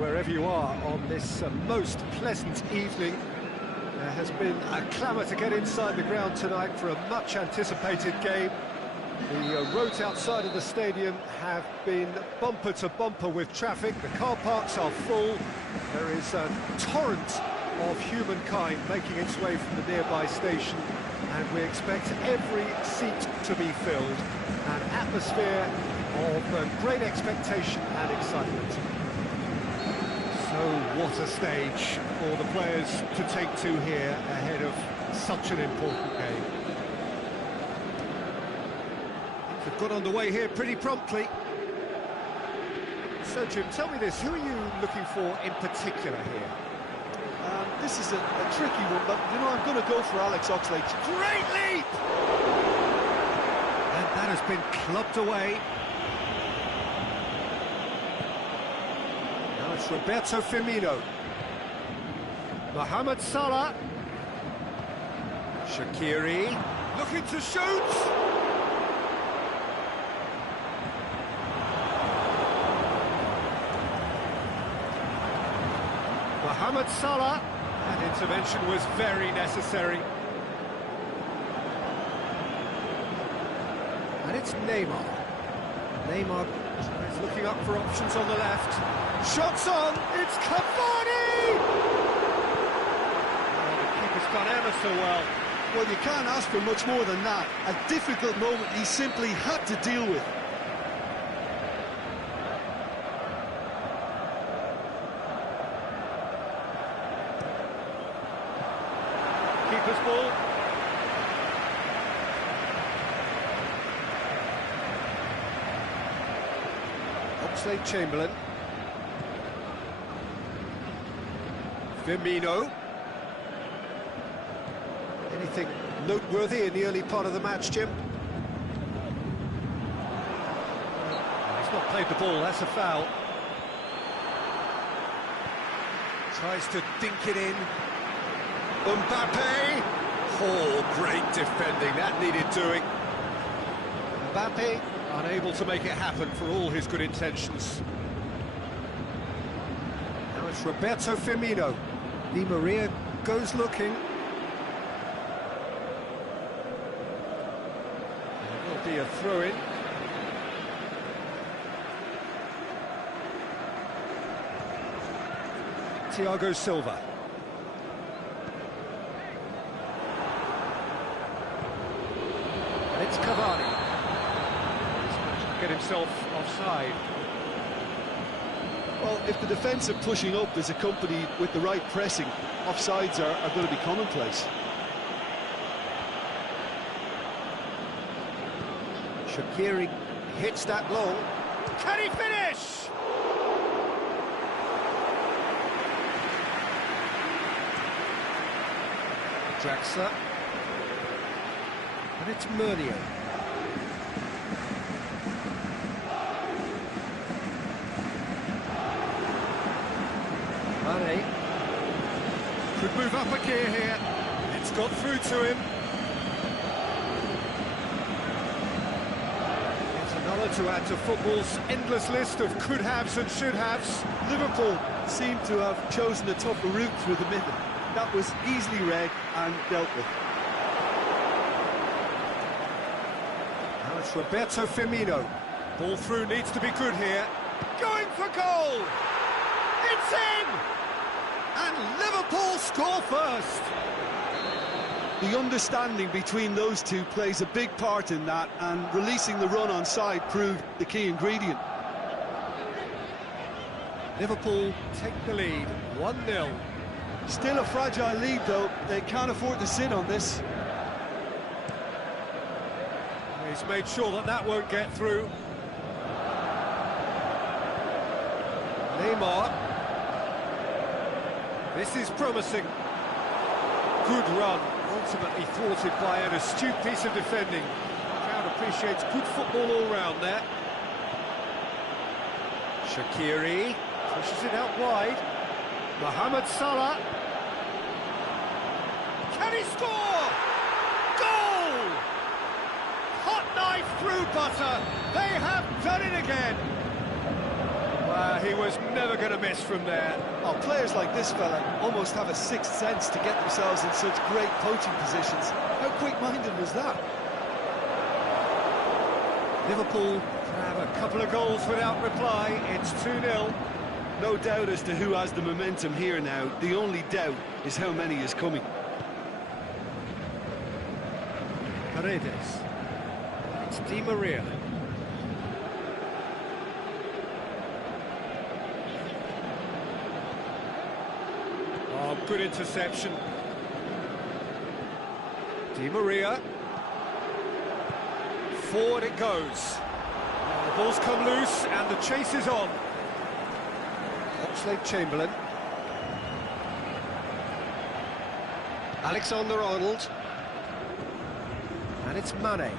wherever you are on this most pleasant evening. There has been a clamour to get inside the ground tonight for a much-anticipated game. The roads outside of the stadium have been bumper to bumper with traffic. The car parks are full. There is a torrent of humankind making its way from the nearby station, and we expect every seat to be filled. An atmosphere of great expectation and excitement. So what a stage for the players to take to here ahead of such an important game. They've got underway here pretty promptly. So Jim, tell me this, who are you looking for in particular here? This is a tricky one, but you know, I'm going to go for Alex Oxlade. Great leap! And that has been clubbed away. Now it's Roberto Firmino. Mohamed Salah. Shaqiri looking to shoot. Mohamed Salah. That intervention was very necessary. And it's Neymar. Neymar is looking up for options on the left. Shots on, it's Cavani! Oh, the keeper's done ever so well. Well, you can't ask for much more than that. A difficult moment he simply had to deal with. Keeper's ball. Oxlade-Chamberlain. Firmino. Anything noteworthy in the early part of the match, Jim? He's not played the ball, that's a foul. Tries to dink it in. Mbappe! Oh, great defending, that needed doing. Mbappe unable to make it happen for all his good intentions. Now it's Roberto Firmino. Di Maria goes looking. There will be a throw-in. Thiago Silva. It's Cavani. He's managed to get himself offside. Well, if the defence are pushing up is accompanied with the right pressing, offsides are going to be commonplace. Shaqiri hits that long. Can he finish? Draxler. And it's Meunier. Mane could move up a gear here. It's got through to him. It's another to add to football's endless list of could-haves and should-haves. Liverpool seem to have chosen a tougher route through the middle. That was easily read and dealt with. Now it's Roberto Firmino. Ball through needs to be good here. Going for goal! It's in! And Liverpool score first! The understanding between those two plays a big part in that, and releasing the run on side proved the key ingredient. Liverpool take the lead, 1-0. Still a fragile lead, though. They can't afford to sit on this. He's made sure that that won't get through. Neymar. This is promising. Good run, ultimately thwarted by an astute piece of defending. The crowd appreciates good football all round there. Shaqiri pushes it out wide. Mohamed Salah. Can he score? Goal! Hot knife through butter. They have done it again. He was never going to miss from there. Oh, players like this fella almost have a sixth sense to get themselves in such great poaching positions. How quick-minded was that? Liverpool have a couple of goals without reply. It's 2-0. No doubt as to who has the momentum here now. The only doubt is how many is coming. Paredes. It's Di Maria. Oh, good interception. Di Maria. Forward it goes. The ball's come loose and the chase is on. Oxlade-Chamberlain. Alexander-Arnold. And it's Mane.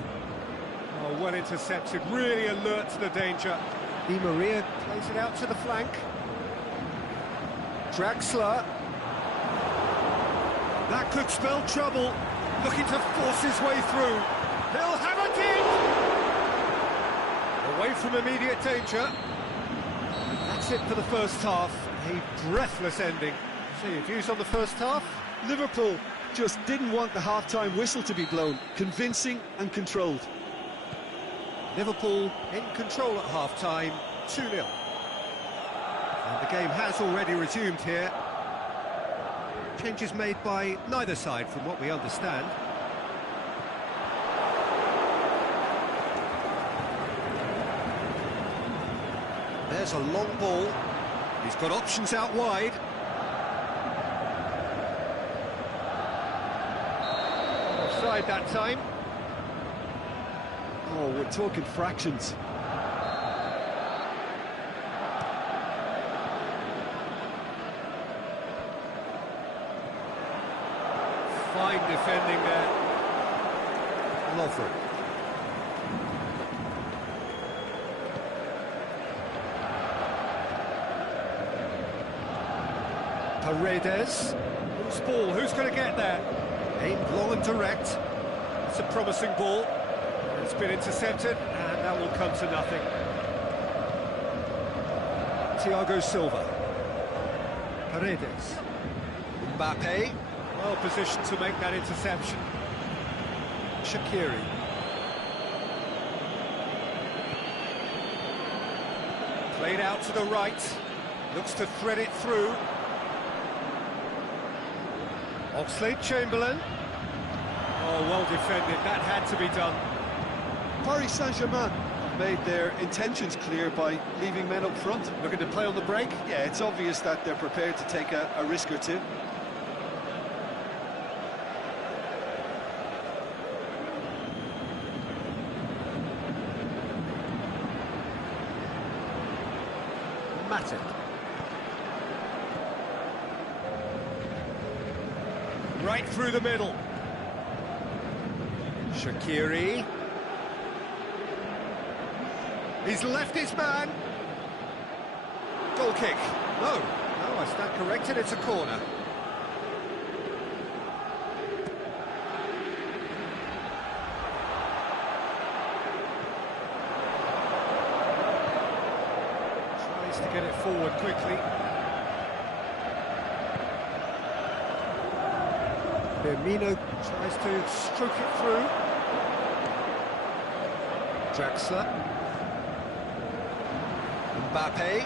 Oh, well intercepted, really alert to the danger. Di Maria plays it out to the flank. Draxler. That could spell trouble. Looking to force his way through. He'll have it in! Away from immediate danger. That's it for the first half. A breathless ending. So your views on the first half? Liverpool just didn't want the half-time whistle to be blown. Convincing and controlled. Liverpool in control at half-time, 2-0. And the game has already resumed here. Changes made by neither side, from what we understand. There's a long ball. He's got options out wide. Offside that time. Oh, we're talking fractions. Fine defending there. Lovren. Paredes. Who's ball? Who's going to get there? Aimed long and direct. It's a promising ball. It's been intercepted, and that will come to nothing. Thiago Silva. Paredes. Mbappe. Well positioned to make that interception. Shaqiri. Played out to the right. Looks to thread it through. Oxlade-Chamberlain. Oh, well defended. That had to be done. Paris Saint-Germain made their intentions clear by leaving men up front. Looking to play on the break? Yeah, it's obvious that they're prepared to take a risk or two. Matip. Right through the middle. Shaqiri. He's left his man. Goal kick. No, I stand corrected, it's a corner. Tries to get it forward quickly. Firmino tries to stroke it through. Draxler. Mbappe.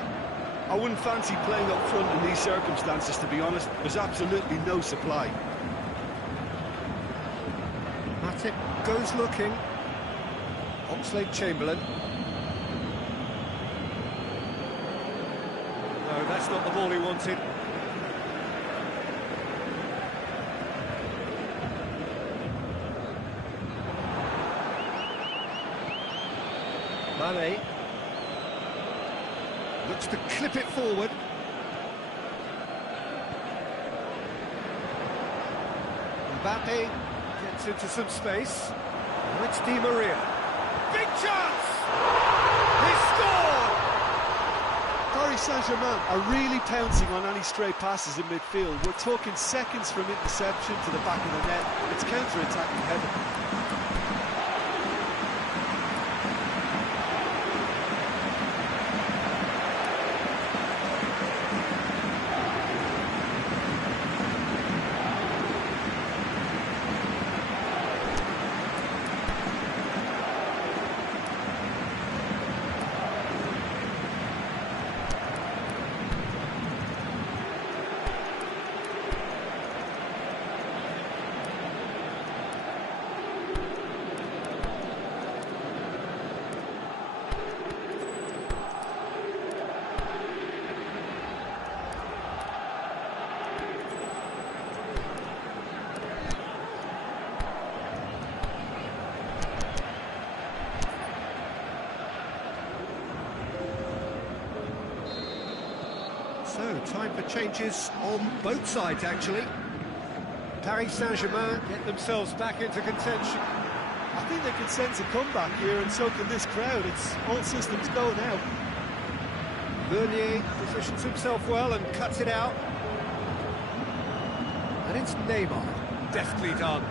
I wouldn't fancy playing up front in these circumstances, to be honest. There's absolutely no supply. Matip goes looking. Oxlade-Chamberlain. No, that's not the ball he wanted. Mane. Looks to clip it forward. Mbappe gets into some space. Now it's Di Maria. Big chance! He scored! Paris Saint-Germain are really pouncing on any stray passes in midfield. We're talking seconds from interception to the back of the net. It's counter-attacking heaven. So, time for changes on both sides, actually. Paris Saint-Germain get themselves back into contention. I think they can sense a comeback here, and so can this crowd. It's all systems go now. Meunier positions himself well and cuts it out. And it's Neymar. Deftly done.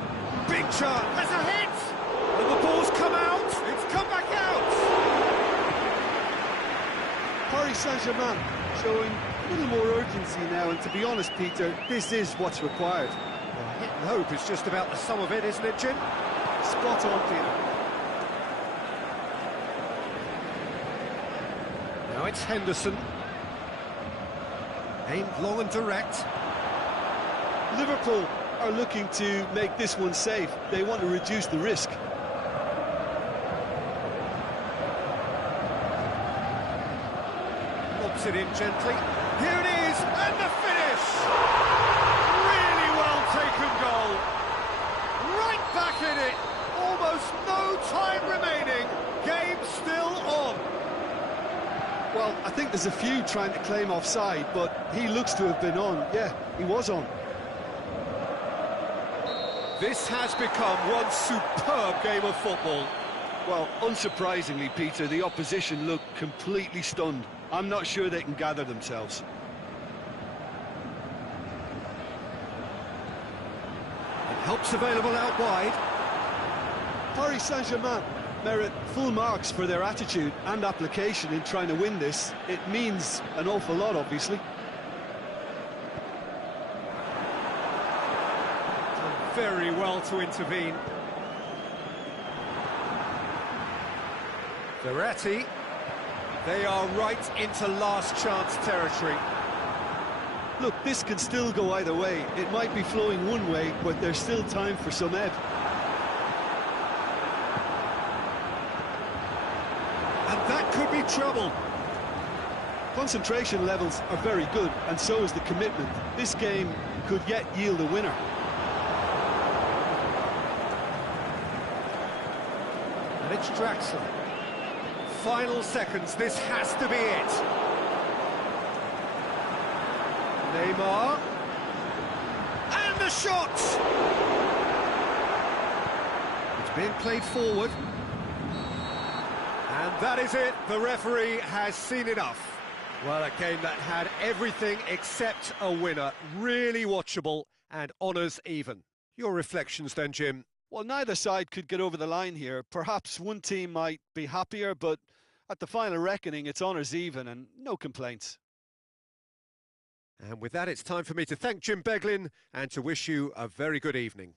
Big chance. There's a hit! And the ball's come out. It's come back out. Paris Saint-Germain showing a little more urgency now, and to be honest, Peter, this is what's required. Well, hit and hope is just about the sum of it, isn't it, Jim? Spot on, Peter. Now it's Henderson. Aimed long and direct. Liverpool are looking to make this one safe. They want to reduce the risk. Lobs it in gently. Here it is, and the finish! Really well taken goal. Right back in it. Almost no time remaining. Game still on. Well, I think there's a few trying to claim offside, but he looks to have been on. Yeah, he was on. This has become one superb game of football. Well, unsurprisingly, Peter, the opposition look completely stunned. I'm not sure they can gather themselves. And help's available out wide. Paris Saint-Germain merit full marks for their attitude and application in trying to win this. It means an awful lot, obviously. Done very well to intervene. Verratti. They are right into last chance territory. Look, this can still go either way. It might be flowing one way, but there's still time for some ebb. And that could be trouble. Concentration levels are very good, and so is the commitment. This game could yet yield a winner. And it's Draxler. Final seconds, this has to be it. Neymar. And the shot! It's being played forward. And that is it, the referee has seen enough. Well, a game that had everything except a winner. Really watchable and honours even. Your reflections then, Jim? Well, neither side could get over the line here. Perhaps one team might be happier, but at the final reckoning, it's honours even and no complaints. And with that, it's time for me to thank Jim Beglin and to wish you a very good evening.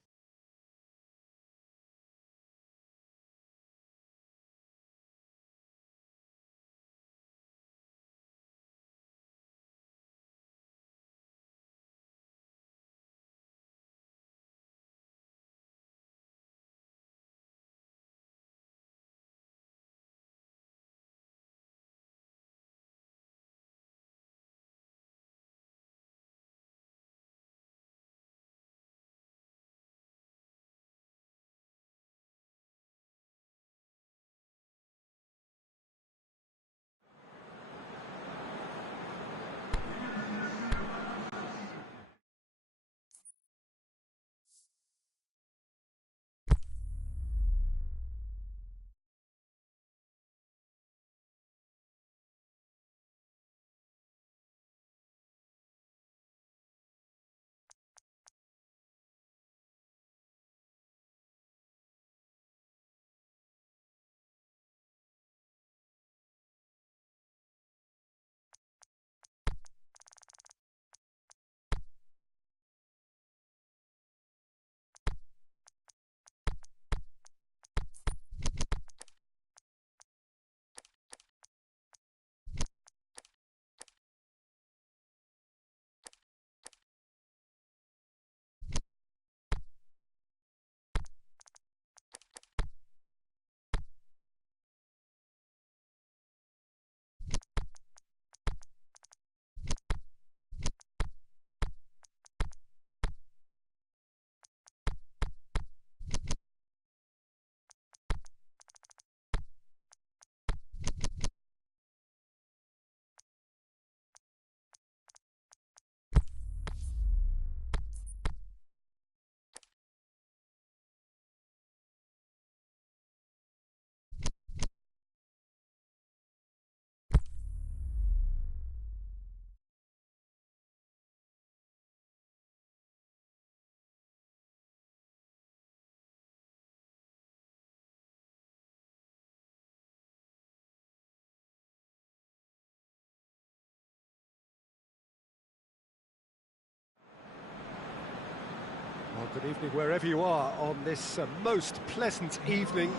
Good evening wherever you are on this most pleasant evening.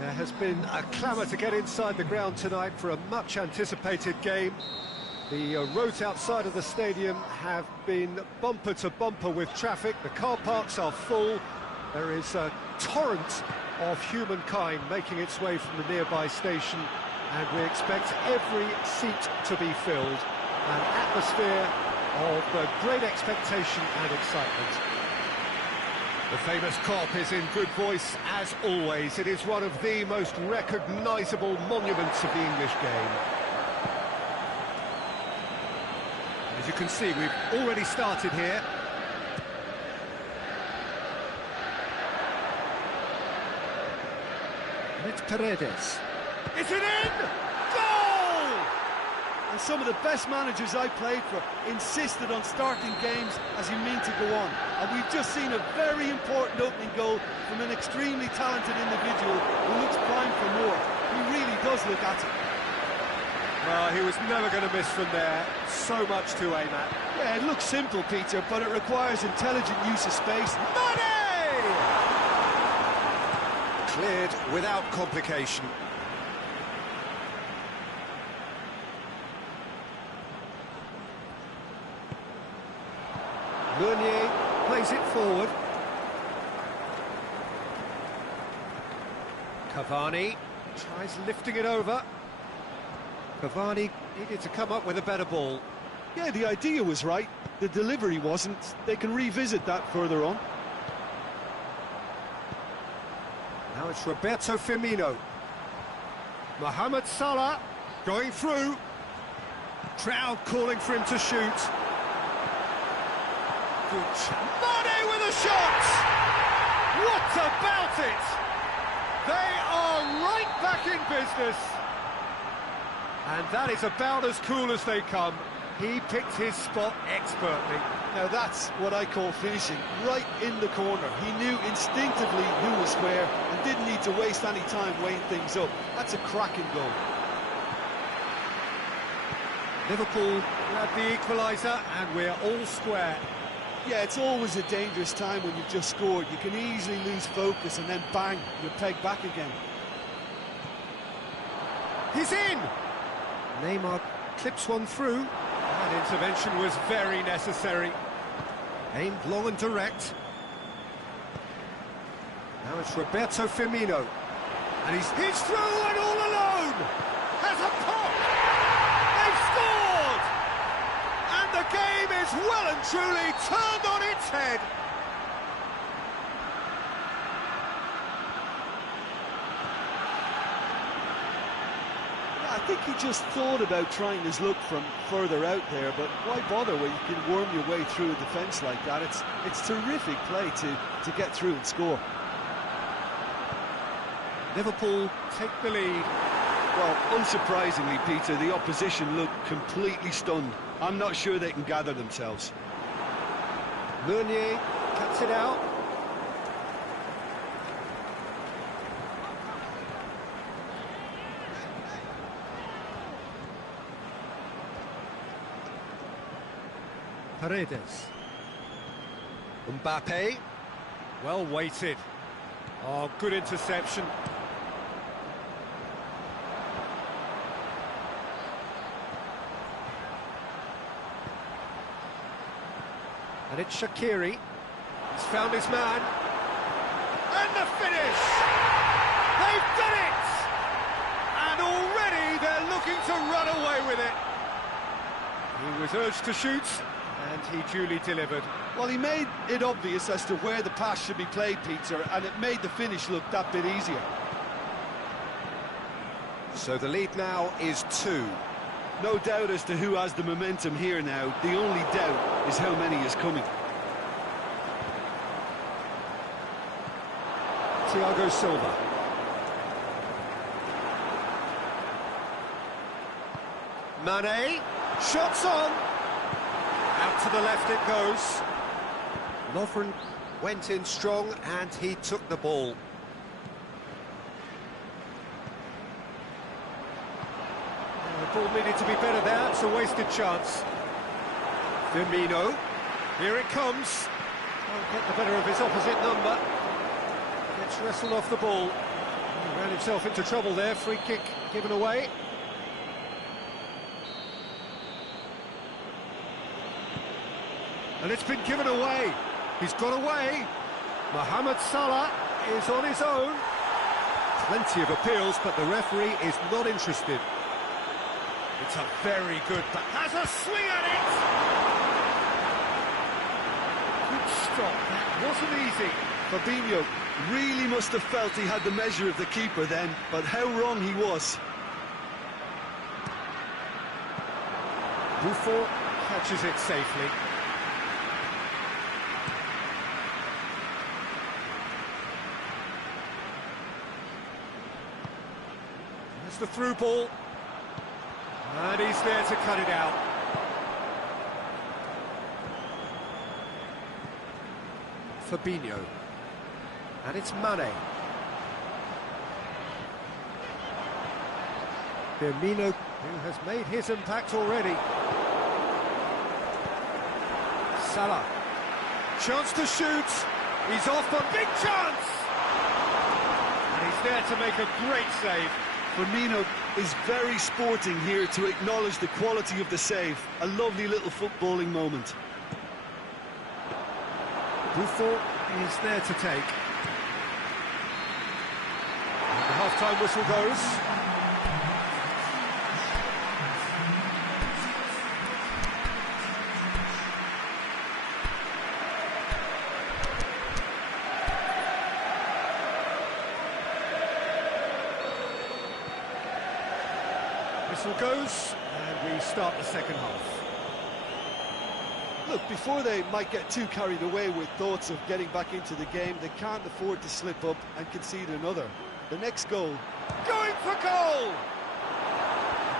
There has been a clamour to get inside the ground tonight for a much anticipated game. The roads outside of the stadium have been bumper to bumper with traffic. The car parks are full. There is a torrent of humankind making its way from the nearby station, and we expect every seat to be filled. An atmosphere of great expectation and excitement. The famous Kop is in good voice as always. It is one of the most recognisable monuments of the English game. As you can see, we've already started here. And it's Paredes. Is it in? Goal! And some of the best managers I played for insisted on starting games as you mean to go on. And we've just seen a very important opening goal from an extremely talented individual who looks primed for more. He really does look at it. Well, he was never going to miss from there. So much to aim at. Yeah, it looks simple, Peter, but it requires intelligent use of space. Money! Cleared without complication. Meunier plays it forward. Cavani tries lifting it over. Cavani needed to come up with a better ball. Yeah, the idea was right. The delivery wasn't. They can revisit that further on. Now it's Roberto Firmino. Mohamed Salah going through. Crowd calling for him to shoot. Good chance. Mane with a shot! What about it? They are right back in business. And that is about as cool as they come. He picked his spot expertly. Now that's what I call finishing, right in the corner. He knew instinctively who was where and didn't need to waste any time weighing things up. That's a cracking goal. Liverpool had the equaliser and we're all square. Yeah, it's always a dangerous time when you've just scored. You can easily lose focus and then bang, you're pegged back again. He's in! Neymar clips one through. That intervention was very necessary. Aimed long and direct. Now it's Roberto Firmino. And he's through and all alone! Has a pop! They've scored! And the game is well and truly turned on its head. I think he just thought about trying his luck from further out there, but why bother when you can worm your way through a defence like that? It's terrific play to get through and score. Liverpool take the lead. Well, unsurprisingly, Peter, the opposition look completely stunned. I'm not sure they can gather themselves. Meunier cuts it out. Paredes. Mbappe. Well weighted. Oh, good interception. And it's Shaqiri. He's found his man. And the finish! They've done it! And already they're looking to run away with it. He was urged to shoot, and he duly delivered. Well, he made it obvious as to where the pass should be played, Peter, and it made the finish look that bit easier. So the lead now is 2. No doubt as to who has the momentum here now. The only doubt is how many is coming. Thiago Silva. Mane, shots on. Out to the left it goes. Lovren went in strong and he took the ball. The ball needed to be better there, it's a wasted chance. Firmino, here it comes. Can't get the better of his opposite number. Gets wrestled off the ball. He ran himself into trouble there. Free kick given away. And it's been given away. He's got away. Mohamed Salah is on his own. Plenty of appeals, but the referee is not interested. It's a very good... has a swing at it! Good stop. That wasn't easy. Fabinho really must have felt he had the measure of the keeper then, but how wrong he was. Buffon catches it safely. There's the through ball. And he's there to cut it out. Fabinho. And it's Mane. Firmino, who has made his impact already. Salah. Chance to shoot. He's off, a big chance! And he's there to make a great save. Firmino is very sporting here to acknowledge the quality of the save. A lovely little footballing moment. Buffon is there to take. And the half-time whistle goes. Whistle goes, and we start the second half. Look, before they might get too carried away with thoughts of getting back into the game, they can't afford to slip up and concede another. The next goal. Going for goal!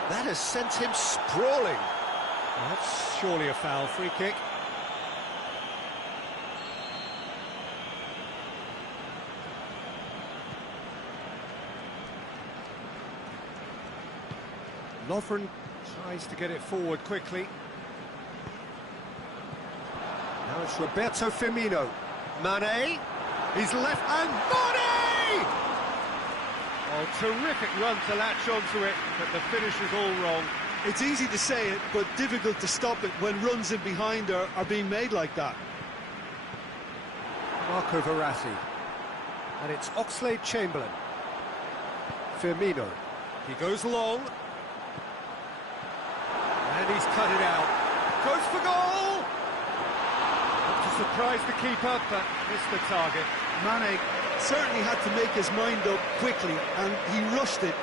That has sent him sprawling. That's surely a foul. Free kick. Lovren tries to get it forward quickly. Now it's Roberto Firmino. Mane. He's left and Mane! Oh, terrific run to latch onto it, but the finish is all wrong. It's easy to say it, but difficult to stop it when runs in behind are being made like that. Marco Verratti. And it's Oxlade-Chamberlain. Firmino. He goes long. And he's cut it out. Goes for goal! Not to surprise the keeper, but missed the target. Mane certainly had to make his mind up quickly, and he rushed it.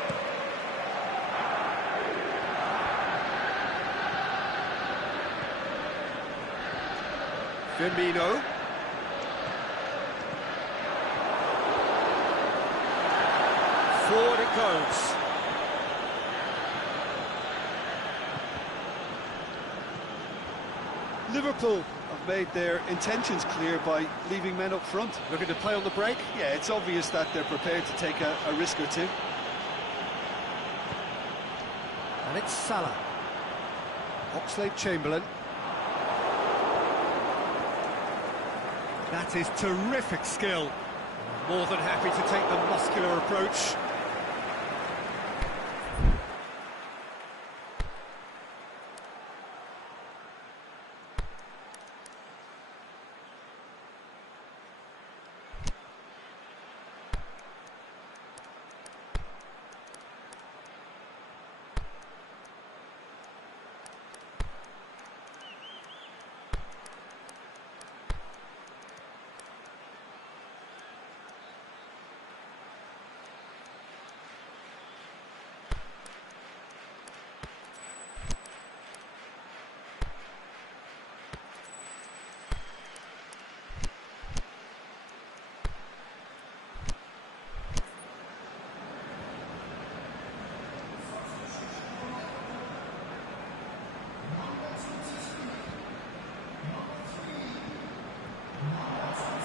Firmino. Forward it goes. Liverpool have made their intentions clear by leaving men up front. Looking to play on the break? Yeah, it's obvious that they're prepared to take a risk or two. And it's Salah. Oxlade-Chamberlain. That is terrific skill. More than happy to take the muscular approach.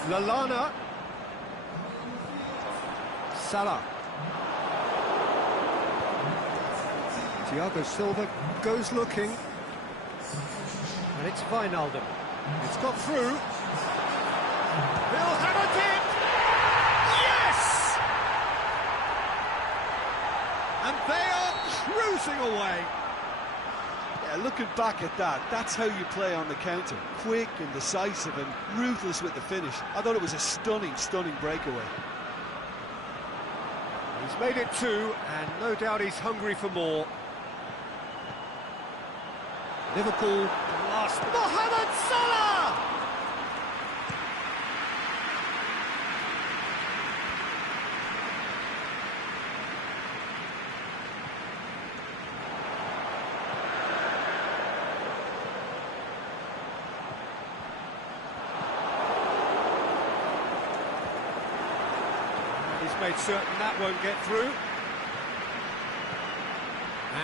Lallana. Salah. Thiago Silva goes looking. And it's Wijnaldum. It's got through. He'll hammer it! Yes! And they are cruising away. Yeah, looking back at that, that's how you play on the counter. Quick and decisive and ruthless with the finish. I thought it was a stunning, stunning breakaway. He's made it 2, and no doubt he's hungry for more. Liverpool last. Mohamed Salah! He's made certain that won't get through.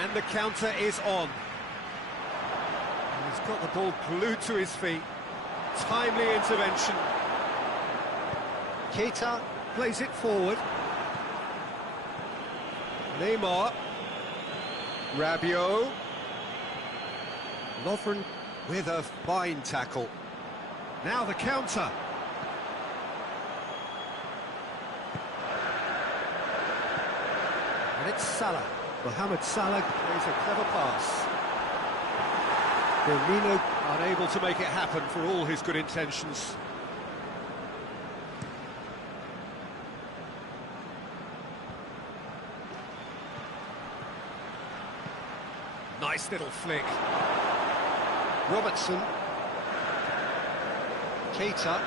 And the counter is on. And he's got the ball glued to his feet. Timely intervention. Keita plays it forward. Neymar. Rabiot. Lovren with a fine tackle. Now the counter. And it's Salah. Mohamed Salah plays a clever pass. Firmino unable to make it happen for all his good intentions. Nice little flick. Robertson. Keita.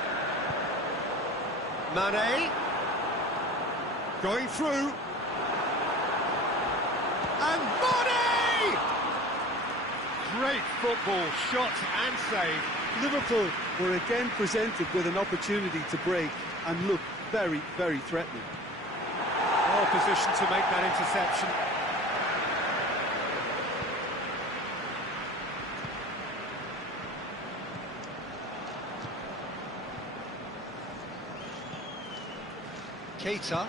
Mane. Going through. And Mane! Great football, shot and save. Liverpool were again presented with an opportunity to break and looked very, very threatening. Well positioned to make that interception. Keita.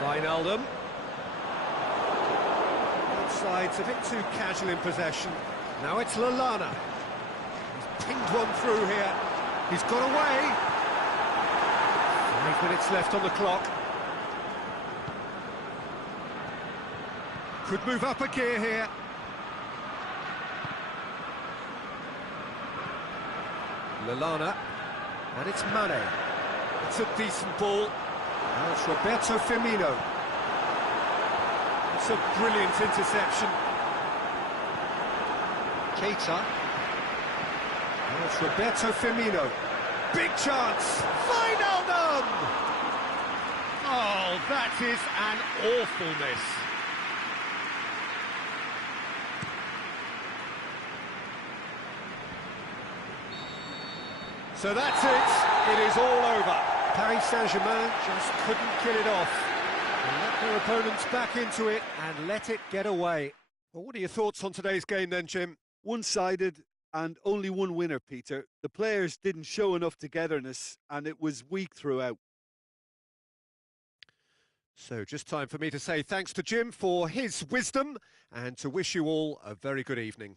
Wijnaldum. Both sides a bit too casual in possession. Now it's Lallana. He's pinged one through here. He's got away. 5 minutes left on the clock. Could move up a gear here. Lallana. And it's Mane. It's a decent ball. Now it's Roberto Firmino. It's a brilliant interception. Keita. Now it's Roberto Firmino. Big chance. Wijnaldum! Oh, that is an awful miss. So that's it. It is all over. Paris Saint-Germain just couldn't kill it off. They let their opponents back into it and let it get away. Well, what are your thoughts on today's game then, Jim? One-sided and only one winner, Peter. The players didn't show enough togetherness and it was weak throughout. So just time for me to say thanks to Jim for his wisdom and to wish you all a very good evening.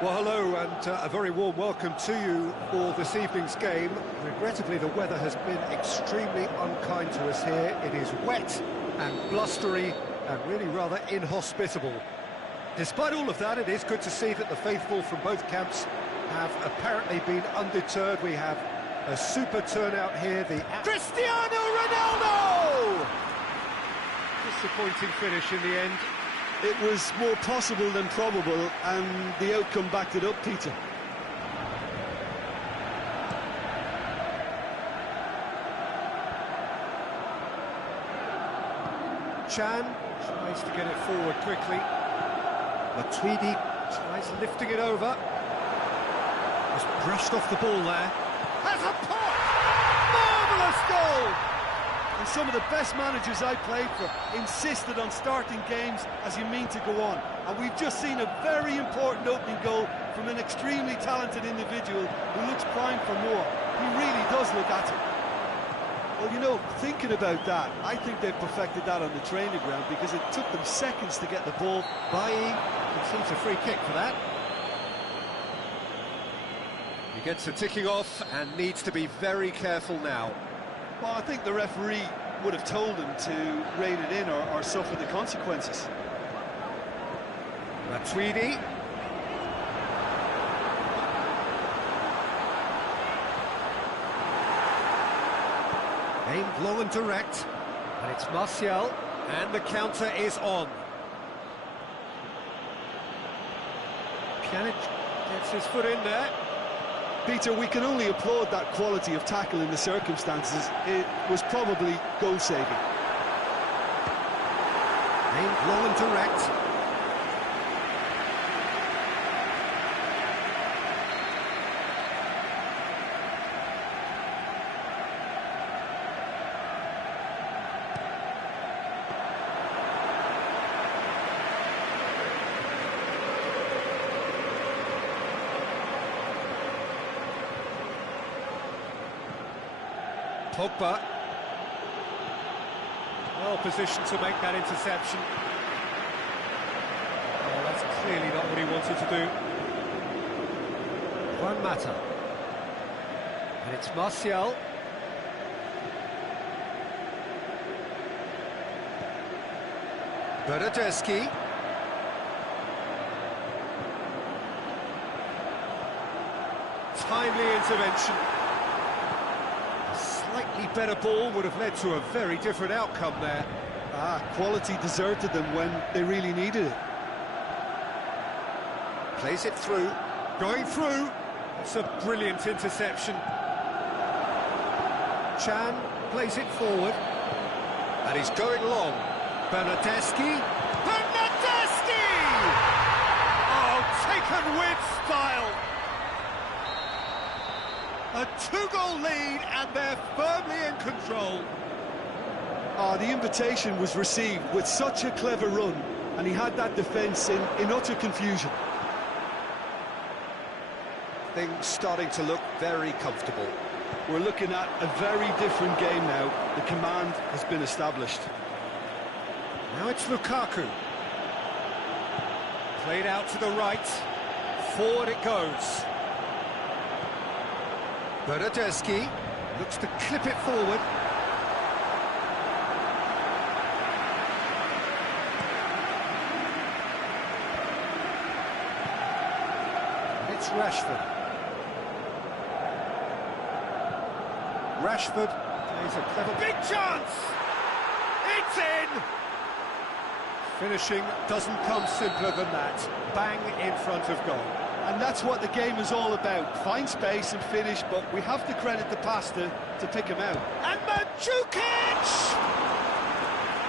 Well, hello and a very warm welcome to you for this evening's game. Regrettably, the weather has been extremely unkind to us here. It is wet and blustery and really rather inhospitable. Despite all of that, it is good to see that the faithful from both camps have apparently been undeterred. We have a super turnout here. The Cristiano Ronaldo! Disappointing finish in the end. It was more possible than probable, and the outcome backed it up, Peter. Chan tries to get it forward quickly. Matuidi tries lifting it over. Just brushed off the ball there. Has a pot! Marvellous goal! And some of the best managers I played for insisted on starting games as you mean to go on. And we've just seen a very important opening goal from an extremely talented individual who looks primed for more. He really does look at it. Well, you know, thinking about that, I think they perfected that on the training ground because it took them seconds to get the ball. Bailly conceives a free kick for that. He gets a ticking off and needs to be very careful now. Well, I think the referee would have told him to rein it in or suffer the consequences. Matuidi. Aimed long and direct, and it's Martial, and the counter is on. Pjanic gets his foot in there. Peter, we can only applaud that quality of tackle in the circumstances. It was probably goal-saving. Aimed long and direct. Pogba, well positioned to make that interception. Oh, that's clearly not what he wanted to do. Juan Mata. And it's Martial. Bernardeschi. Timely intervention. Slightly better ball would have led to a very different outcome there. Quality deserted them when they really needed it. Plays it through, going through. It's a brilliant interception. Chan plays it forward, and he's going long. Bernardeschi. Bernardeschi! Oh, taken with style. A two-goal lead, and they're firmly in control. The invitation was received with such a clever run, and he had that defence in utter confusion. Things starting to look very comfortable. We're looking at a very different game now. The command has been established. Now it's Lukaku. Played out to the right. Forward it goes. Bernardeschi looks to clip it forward. And it's Rashford. Rashford plays a clever... Big chance! It's in! Finishing doesn't come simpler than that. Bang in front of goal. And that's what the game is all about. Find space and finish, but we have to credit the passer to pick him out. And Mandzukic!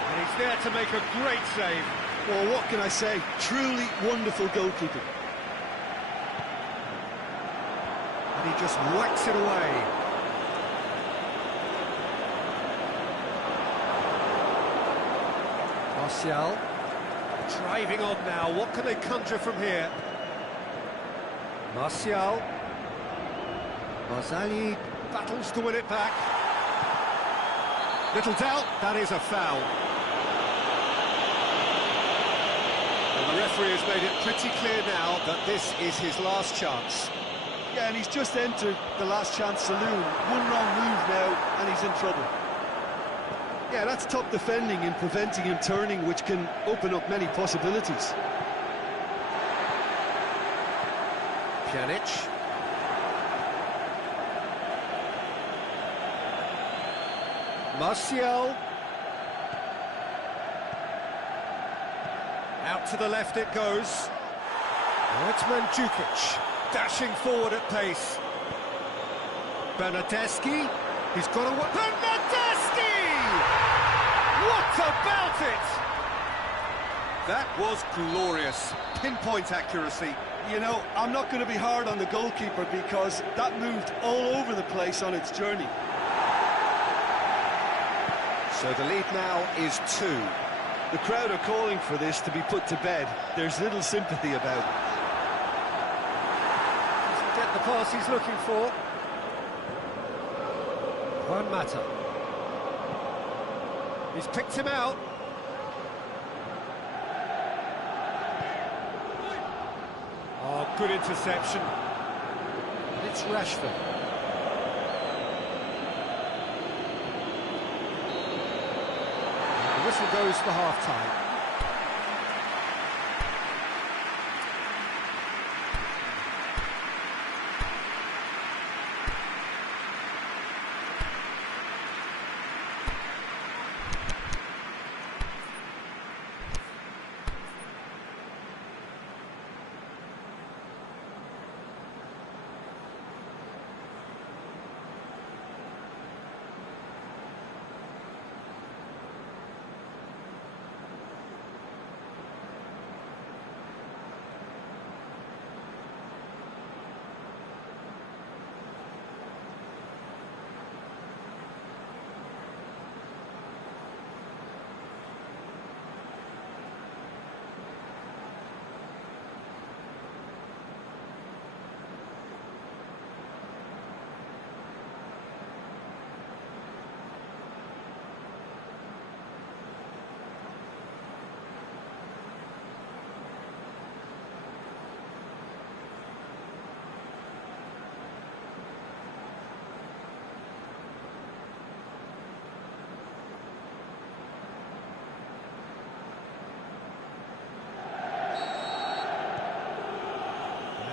And he's there to make a great save. Well, what can I say? Truly wonderful goalkeeping. And he just whacks it away. Martial driving on now. What can they conjure from here? Martial. Barzagli battles to win it back. Little doubt, that is a foul. And the referee has made it pretty clear now that this is his last chance. Yeah, and he's just entered the last chance saloon. One wrong move now, and he's in trouble. Yeah, that's top defending and preventing him turning, which can open up many possibilities. Pjanic. Martial. Out to the left it goes. Now it's Mandzukic, dashing forward at pace. Bernardeschi, he's got a... Bernardeschi! What about it? That was glorious. Pinpoint accuracy. You know, I'm not going to be hard on the goalkeeper because that moved all over the place on its journey. So the lead now is 2. The crowd are calling for this to be put to bed. There's little sympathy about it. Doesn't get the pass he's looking for. Juan Mata. He's picked him out. Oh, good interception. And it's Rashford. The whistle goes for half-time.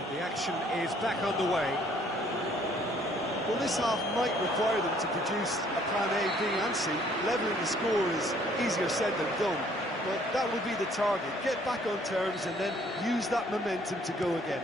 The action is back underway. Well, this half might require them to produce a plan A, B and C. Levelling the score is easier said than done, but that will be the target. Get back on terms and then use that momentum to go again.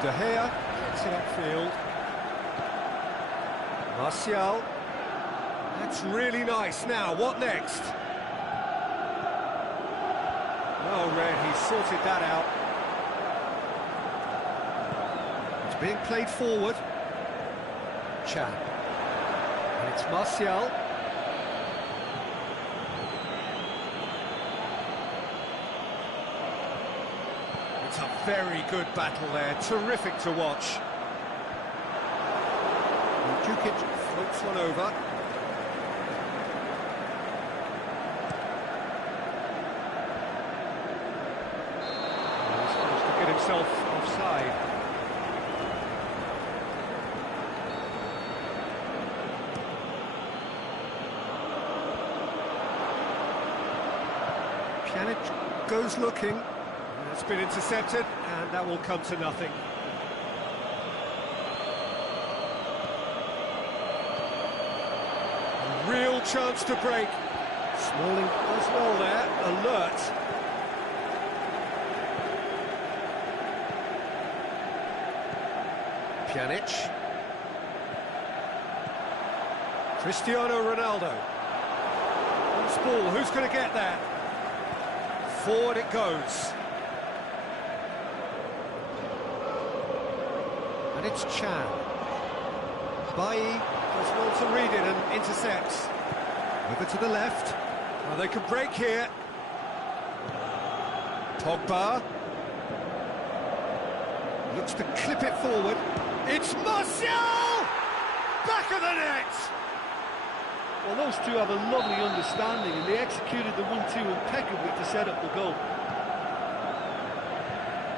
De Gea gets it upfield. Martial. That's really nice. Now, what next? Oh, Red, he sorted that out. It's being played forward. Chan. And it's Martial. It's a very good battle there, terrific to watch. Mandzukic floats one over. He's managed to get himself offside. Pjanic goes looking. It's been intercepted, and that will come to nothing. A real chance to break. Smalling does well there, alert. Pjanic. Cristiano Ronaldo. Loose ball, who's going to get that? Forward it goes. And it's Chan. Bailly does well to read it and intercepts. Over to the left. Well, they can break here. Pogba. Looks to clip it forward. It's Martial! Back of the net! Well, those two have a lovely understanding, and they executed the 1-2 impeccably to set up the goal.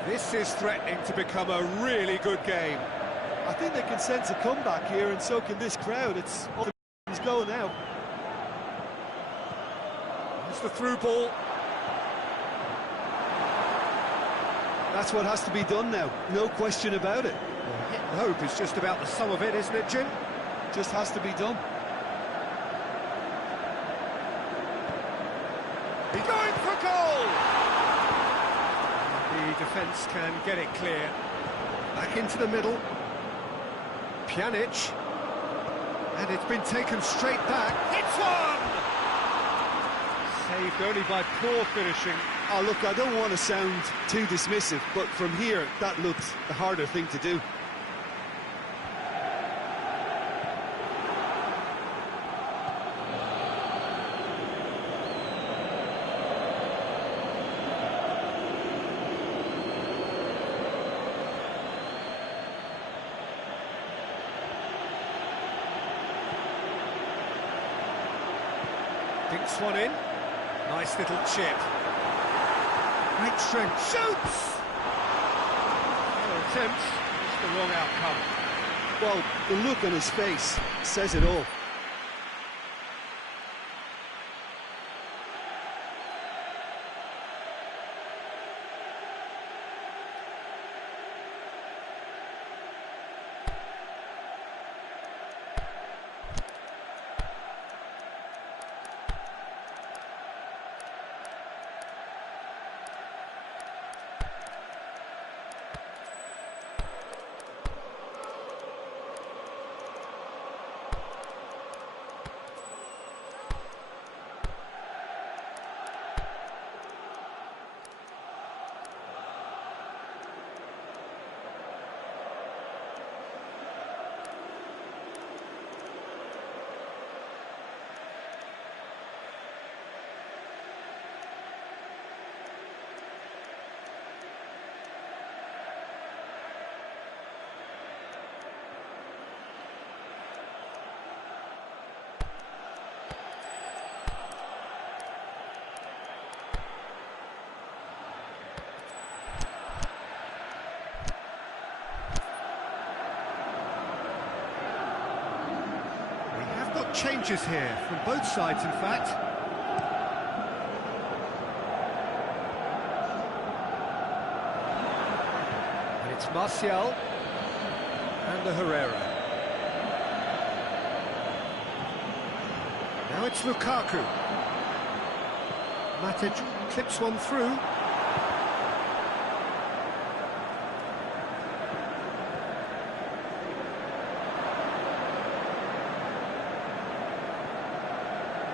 This is threatening to become a really good game. I think they can sense a comeback here, and so can this crowd. It's all the going now. It's the through ball. That's what has to be done now, no question about it. Well, hit and hope is just about the sum of it, isn't it, Jim? Just has to be done. He's going for goal! The defence can get it clear. Back into the middle. Pjanic. And it's been taken straight back. It's one! Saved only by poor finishing. Oh, look, I don't want to sound too dismissive, but from here, that looked the harder thing to do. Dinks one in. Nice little chip. Great strength. Shoots! No attempt. It's the wrong outcome. Well, the look on his face says it all. Changes here from both sides, in fact. And it's Martial and the Herrera. Now it's Lukaku. Matic clips one through.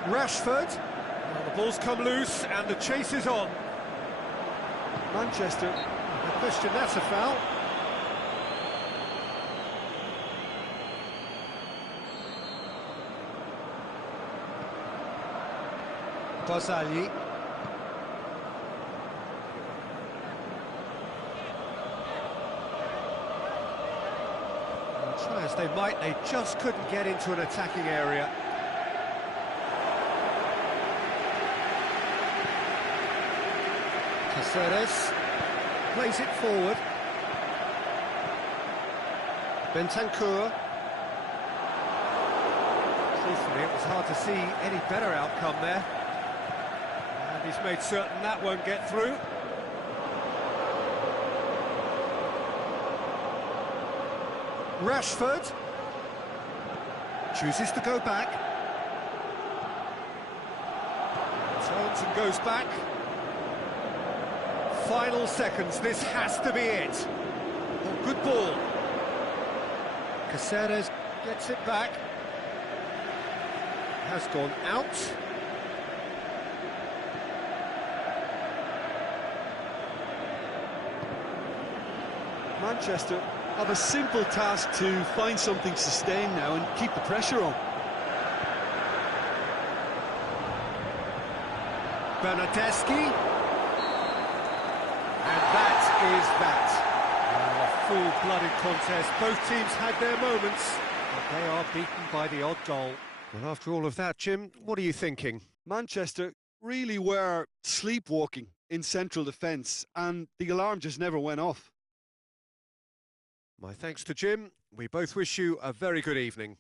Rashford. Well, the ball's come loose and the chase is on. Manchester. No question, that's a foul. Barzagli. Try as they might, they just couldn't get into an attacking area. Caceres plays it forward. Bentancur. Truthfully, it was hard to see any better outcome there. And he's made certain that won't get through. Rashford chooses to go back. Turns and goes back. Final seconds, this has to be it. Oh, good ball. Caceres gets it back. Has gone out. Manchester have a simple task to find something sustained now and keep the pressure on. Bernardeschi. And that is that. A full-blooded contest. Both teams had their moments, but they are beaten by the odd goal. Well, after all of that, Jim, what are you thinking? Manchester really were sleepwalking in central defence, and the alarm just never went off. My thanks to Jim. We both wish you a very good evening.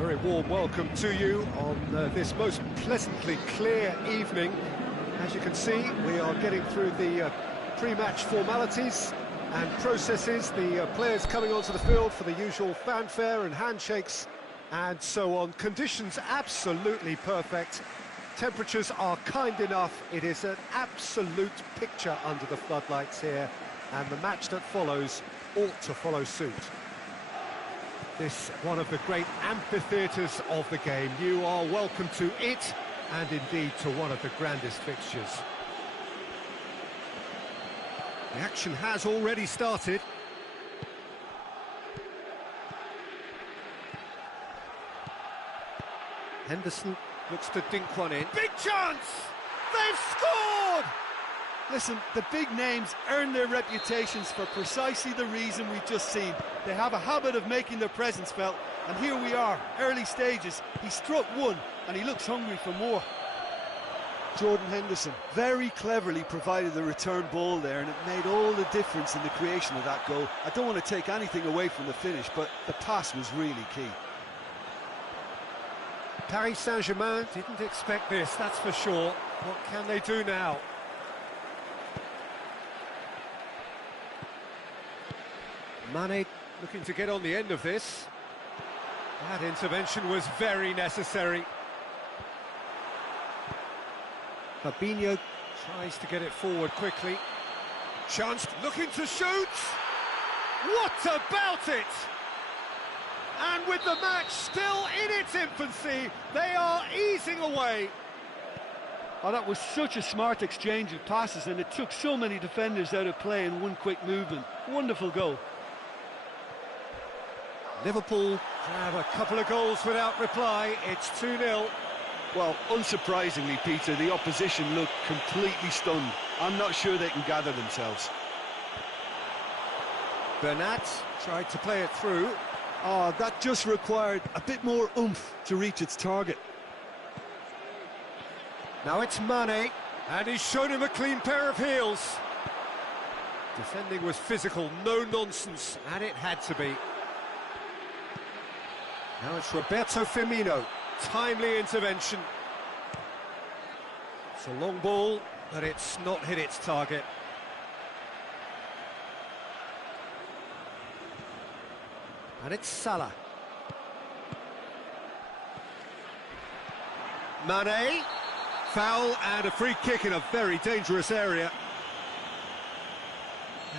Very warm welcome to you on this most pleasantly clear evening. As you can see, we are getting through the pre-match formalities and processes, the players coming onto the field for the usual fanfare and handshakes and so on. Conditions absolutely perfect. Temperatures are kind enough. It is an absolute picture under the floodlights here, and the match that follows ought to follow suit. This one of the great amphitheatres of the game. You are welcome to it, and indeed to one of the grandest fixtures. The action has already started. Henderson looks to dink one in. Big chance! They've scored! Listen, the big names earn their reputations for precisely the reason we've just seen. They have a habit of making their presence felt, and here we are, early stages. He struck one, and he looks hungry for more. Jordan Henderson very cleverly provided the return ball there, and it made all the difference in the creation of that goal. I don't want to take anything away from the finish, but the pass was really key. Paris Saint-Germain didn't expect this, that's for sure. What can they do now? Mane looking to get on the end of this. That intervention was very necessary. Fabinho tries to get it forward quickly. Chance looking to shoot! What about it? And with the match still in its infancy, they are easing away. Oh, that was such a smart exchange of passes, and it took so many defenders out of play in one quick movement. Wonderful goal. Liverpool have a couple of goals without reply. It's 2-0. Well, unsurprisingly, Peter, the opposition look completely stunned. I'm not sure they can gather themselves. Bernat tried to play it through. Oh, that just required a bit more oomph to reach its target. Now it's Mane, and he's shown him a clean pair of heels. Defending was physical, no nonsense, and it had to be. Now it's Roberto Firmino. Timely intervention. It's a long ball, but it's not hit its target. And it's Salah. Mane. Foul and a free kick in a very dangerous area.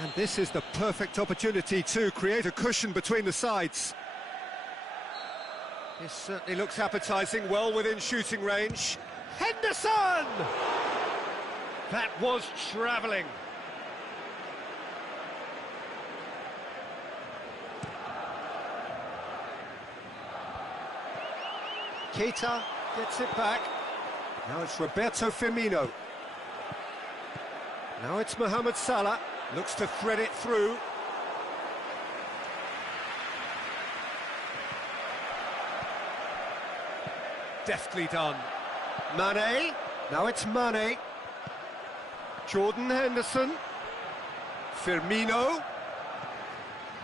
And this is the perfect opportunity to create a cushion between the sides. This certainly looks appetising, well within shooting range. Henderson! That was travelling. Keita gets it back. Now it's Roberto Firmino. Now it's Mohamed Salah. Looks to thread it through. Deftly done. Mane. Now it's Mane. Jordan Henderson. Firmino.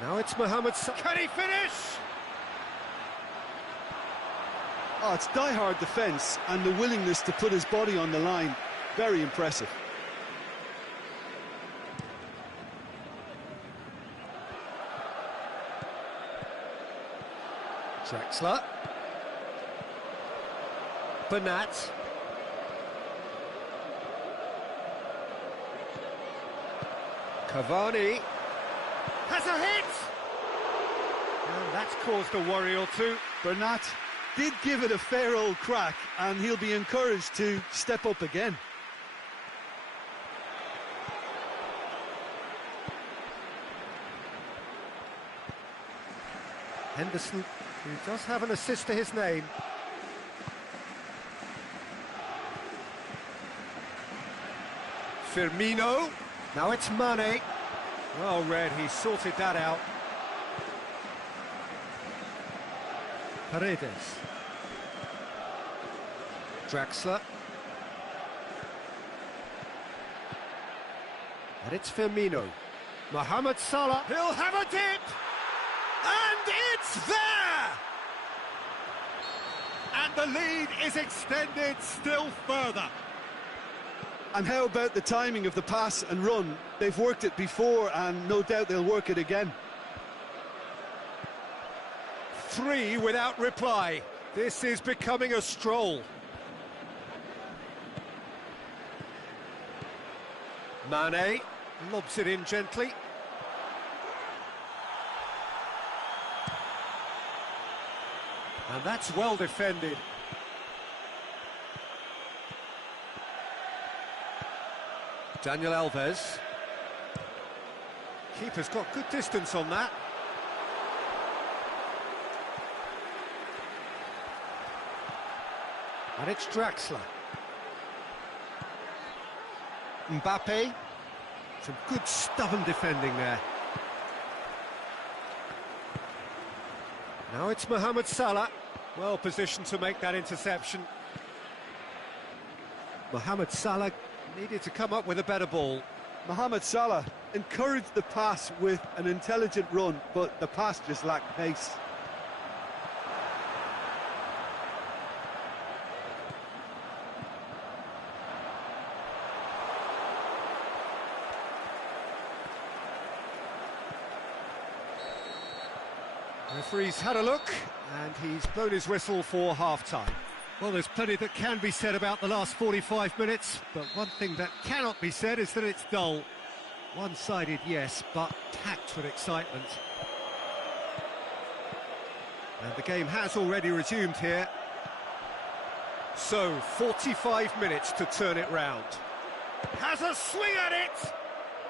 Now it's Mohamed Salah. Can he finish? Oh, it's die-hard defence and the willingness to put his body on the line. Very impressive. Draxler. Bernat. Cavani. Has a hit! And that's caused a worry or two. Bernat did give it a fair old crack, and he'll be encouraged to step up again. Henderson, who does have an assist to his name. Firmino. Now it's Mane. Well read, he sorted that out. Paredes. Draxler. And it's Firmino. Mohamed Salah. He'll have a dip! And it's there! The lead is extended still further. And how about the timing of the pass and run? They've worked it before, and no doubt they'll work it again. 3 without reply. This is becoming a stroll. Mane lobs it in gently. And that's well defended. Daniel Alves. Keeper's got good distance on that. And it's Draxler. Mbappe. Some good stubborn defending there. Now it's Mohamed Salah. Well positioned to make that interception. Mohamed Salah needed to come up with a better ball. Mohamed Salah encouraged the pass with an intelligent run, but the pass just lacked pace. The referee's had a look, and he's blown his whistle for half-time. Well, there's plenty that can be said about the last 45 minutes, but one thing that cannot be said is that it's dull. One-sided, yes, but packed with excitement. And the game has already resumed here. So, 45 minutes to turn it round. Has a swing at it!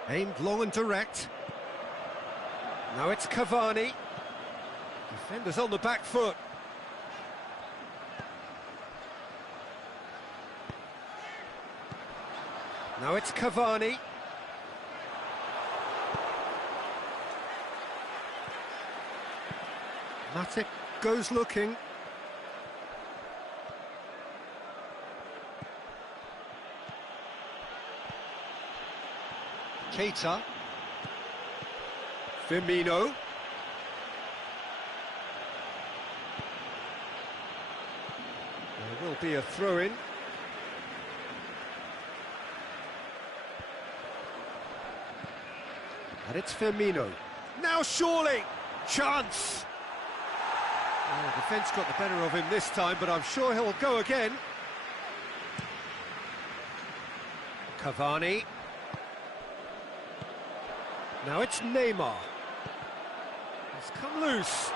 Aimed long and direct. Now it's Cavani. Defenders on the back foot. Now it's Cavani. Matic goes looking. Keita. Firmino. There will be a throw-in. And it's Firmino. Now surely! Chance! Oh, the defence got the better of him this time, but I'm sure he'll go again. Cavani. Now it's Neymar. He's come loose.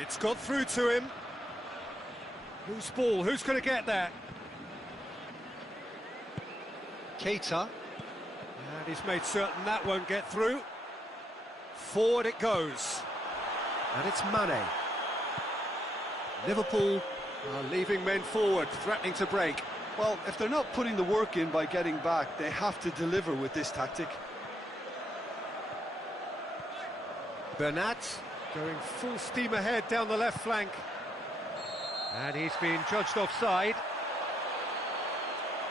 It's got through to him. Loose ball, who's going to get there? Keita. And he's made certain that won't get through. Forward it goes. And it's Mane. Liverpool are leaving men forward, threatening to break. Well, if they're not putting the work in by getting back, they have to deliver with this tactic. Bernat going full steam ahead down the left flank. And he's been judged offside.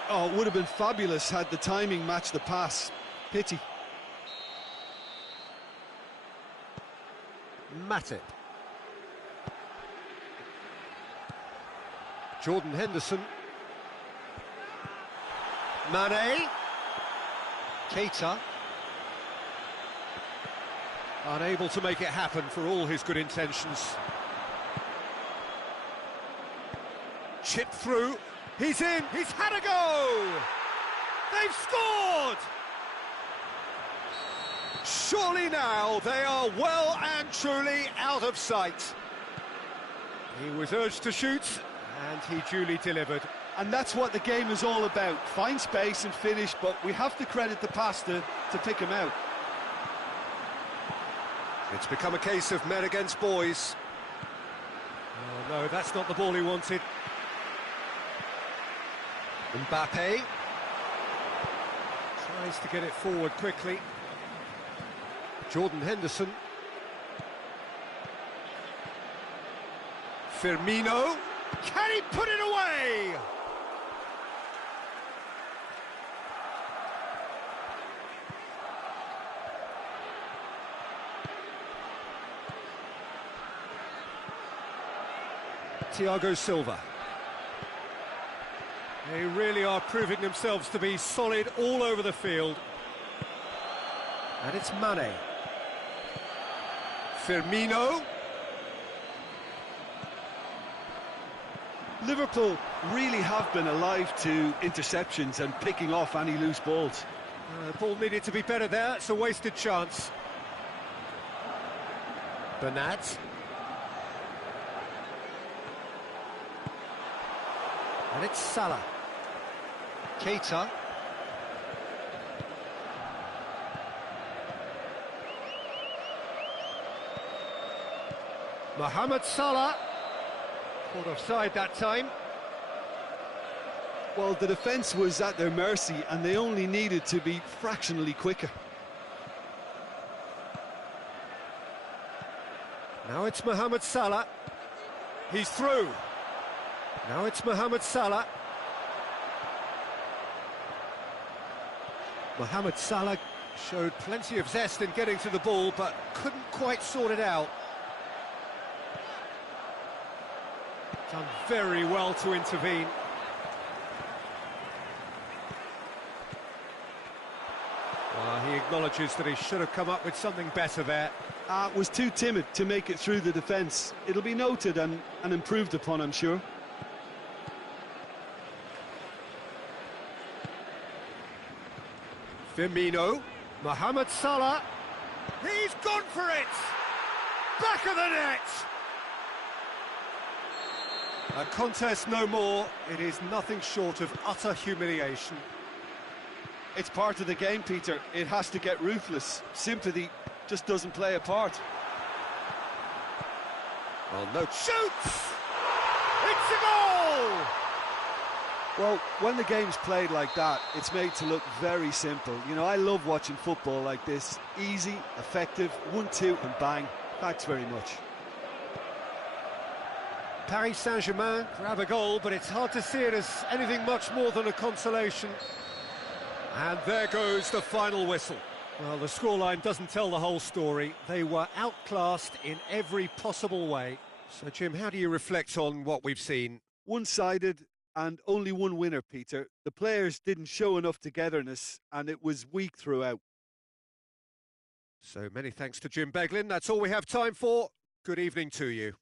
Oh, it would have been fabulous had the timing matched the pass. Pity. Matip. Jordan Henderson. Mane. Keita. Unable to make it happen for all his good intentions. Chip through. He's in. He's had a go. They've scored. Surely now they are well and truly out of sight. He was urged to shoot, and he duly delivered. And that's what the game is all about. Find space and finish, but we have to credit the pass to pick him out. It's become a case of men against boys. Oh no, that's not the ball he wanted. Mbappe tries to get it forward quickly. Jordan Henderson. Firmino. Can he put it away? Thiago Silva. They really are proving themselves to be solid all over the field. And it's Mane. Firmino. Liverpool really have been alive to interceptions and picking off any loose balls. The ball needed to be better there, it's a wasted chance. Bernat. And it's Salah. Keita. Mohamed Salah. Caught offside that time. Well, the defence was at their mercy and they only needed to be fractionally quicker. Now it's Mohamed Salah. He's through. Now it's Mohamed Salah. Mohamed Salah showed plenty of zest in getting to the ball, but couldn't quite sort it out. Done very well to intervene. Well, he acknowledges that he should have come up with something better there. Was too timid to make it through the defence. It'll be noted and improved upon, I'm sure. Firmino, Mohamed Salah, he's gone for it! Back of the net! A contest no more, it is nothing short of utter humiliation. It's part of the game, Peter. It has to get ruthless. Sympathy just doesn't play a part. Well, no shoots! It's a goal! Well, when the game's played like that, it's made to look very simple. You know, I love watching football like this. Easy, effective, 1-2 and bang. Thanks very much. Paris Saint-Germain grab a goal, but it's hard to see it as anything much more than a consolation. And there goes the final whistle. Well, the scoreline doesn't tell the whole story. They were outclassed in every possible way. So, Jim, how do you reflect on what we've seen? One-sided and only one winner, Peter. The players didn't show enough togetherness and it was weak throughout. So many thanks to Jim Beglin. That's all we have time for. Good evening to you.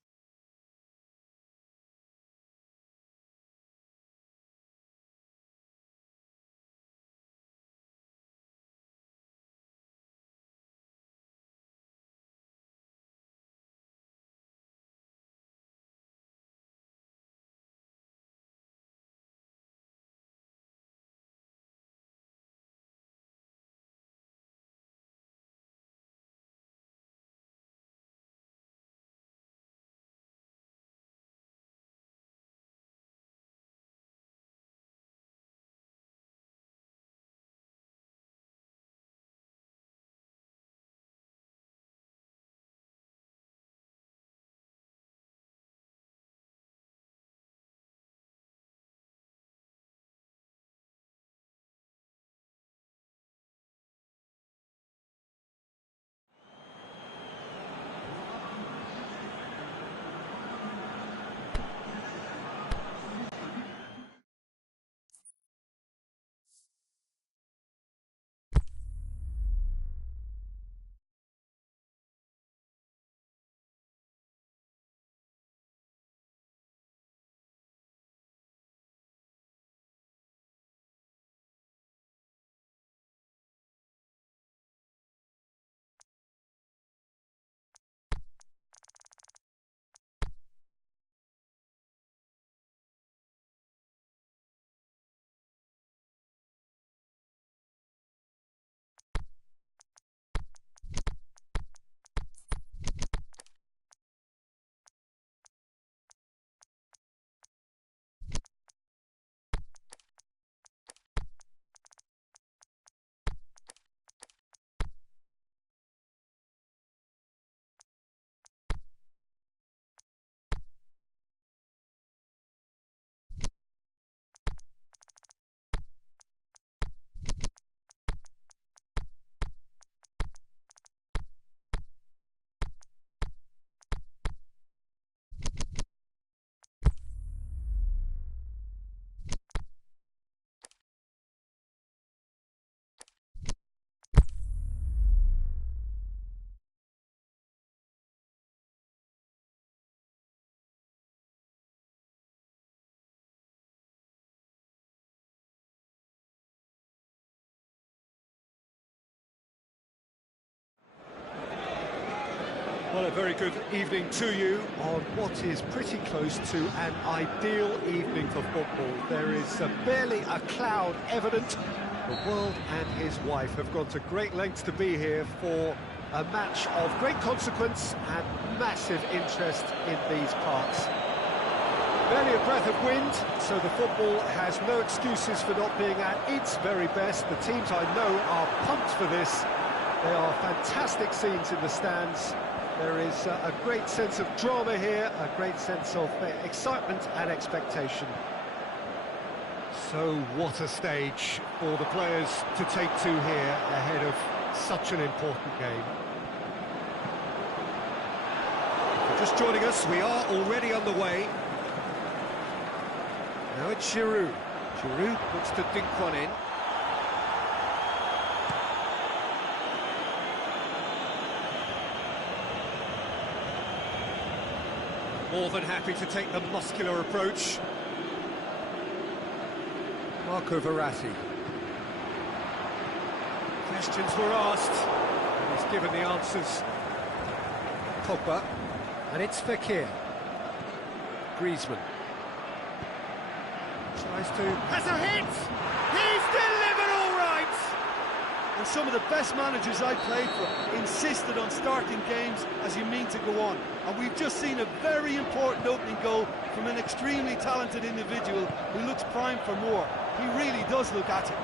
Well, a very good evening to you on what is pretty close to an ideal evening for football. There is barely a cloud evident. The world and his wife have gone to great lengths to be here for a match of great consequence and massive interest in these parts. Barely a breath of wind, so the football has no excuses for not being at its very best. The teams I know are pumped for this. There are fantastic scenes in the stands. There is a great sense of drama here, a great sense of excitement and expectation. So what a stage for the players to take to here ahead of such an important game. For just joining us, we are already underway. Now it's Giroud. Giroud looks to dink one in. More than happy to take the muscular approach. Marco Verratti. Questions were asked, and he's given the answers. Pogba, and it's Fekir. Griezmann. Tries to... Has a hit! He's delivered all right! And some of the best managers I played for insisted on starting games as you mean to go on. And we've just seen a very important opening goal from an extremely talented individual who looks primed for more. He really does look at it.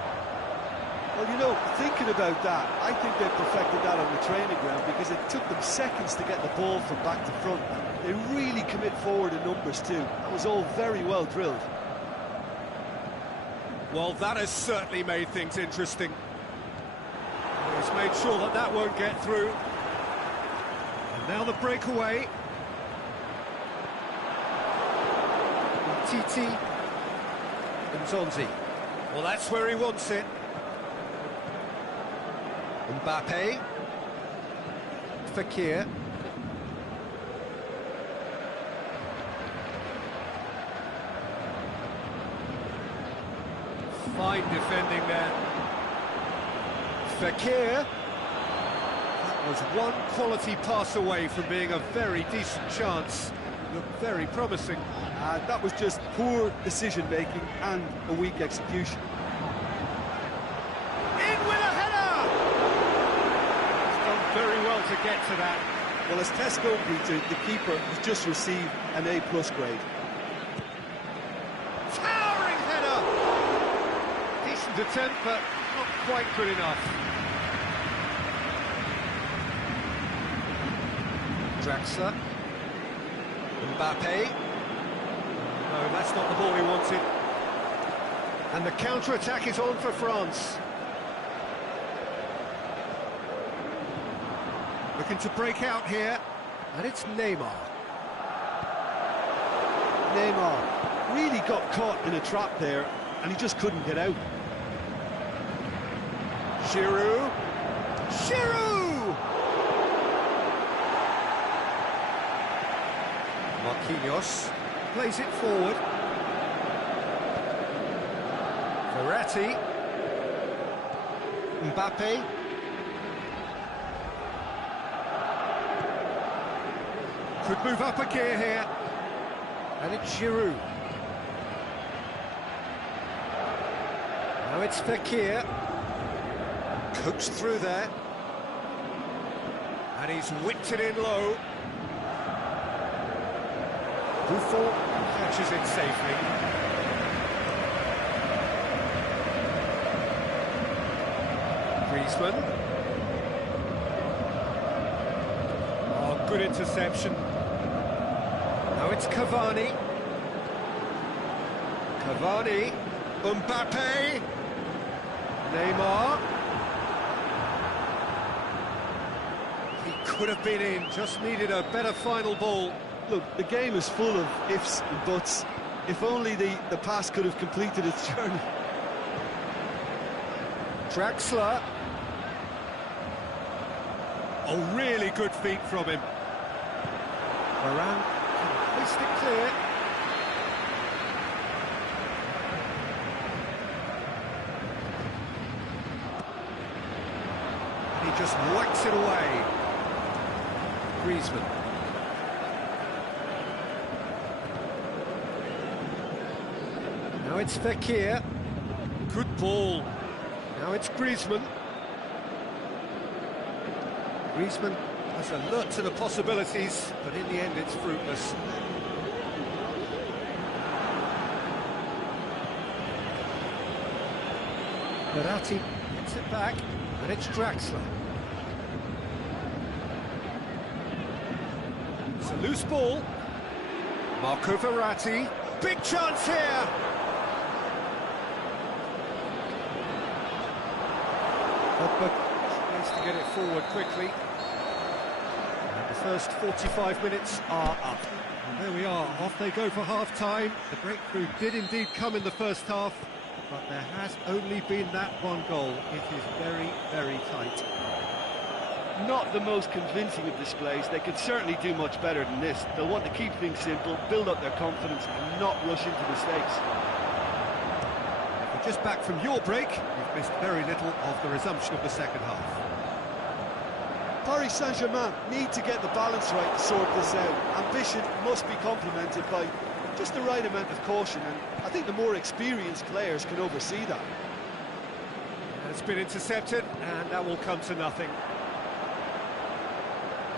Well, you know, thinking about that, I think they perfected that on the training ground because it took them seconds to get the ball from back to front. They really commit forward in numbers too. That was all very well drilled. Well, that has certainly made things interesting. He's made sure that that won't get through. And now the breakaway. Titi and Zonzi. Well, that's where he wants it. Mbappe. Fekir. Fine defending there. Fekir. That was one quality pass away from being a very decent chance. Looked very promising. That was just poor decision-making and a weak execution. In with a header! He's done very well to get to that. Well, as Tesco Peter, the keeper has just received an A+ grade. Towering header! Decent attempt, but not quite good enough. Draxler. Mbappe. No, that's not the ball he wanted. And the counter-attack is on for France. Looking to break out here. And it's Neymar. Neymar really got caught in a trap there, and he just couldn't get out. Giroud. Giroud! Marquinhos plays it forward. Verratti. Mbappe. Could move up a gear here. And it's Giroud. Now it's Fekir. Coaxed through there. And he's whipped it in low. Buffon catches it safely. Griezmann. Oh, good interception. Now it's Cavani. Cavani. Mbappe. Neymar. He could have been in, just needed a better final ball. Look, the game is full of ifs and buts. If only the pass could have completed its journey. Draxler. Oh, really good feet from him. Varane can hoist it clear. He just whacks it away. Griezmann. Now it's Fekir. Good ball. Now it's Griezmann. Griezmann has alert to the possibilities, but in the end it's fruitless. Verratti gets it back, and it's Draxler. It's a loose ball. Marco Verratti. Big chance here! Pogba needs to get it forward quickly. And the first 45 minutes are up. And there we are, off they go for half-time. The breakthrough did indeed come in the first half, but there has only been that one goal. It is very, very tight. Not the most convincing of displays. They could certainly do much better than this. They'll want to keep things simple, build up their confidence and not rush into mistakes. If you're just back from your break, you've missed very little of the resumption of the second half. Paris Saint-Germain need to get the balance right to sort this out. Ambition must be complemented by just the right amount of caution, and I think the more experienced players can oversee that. It's been intercepted, and that will come to nothing.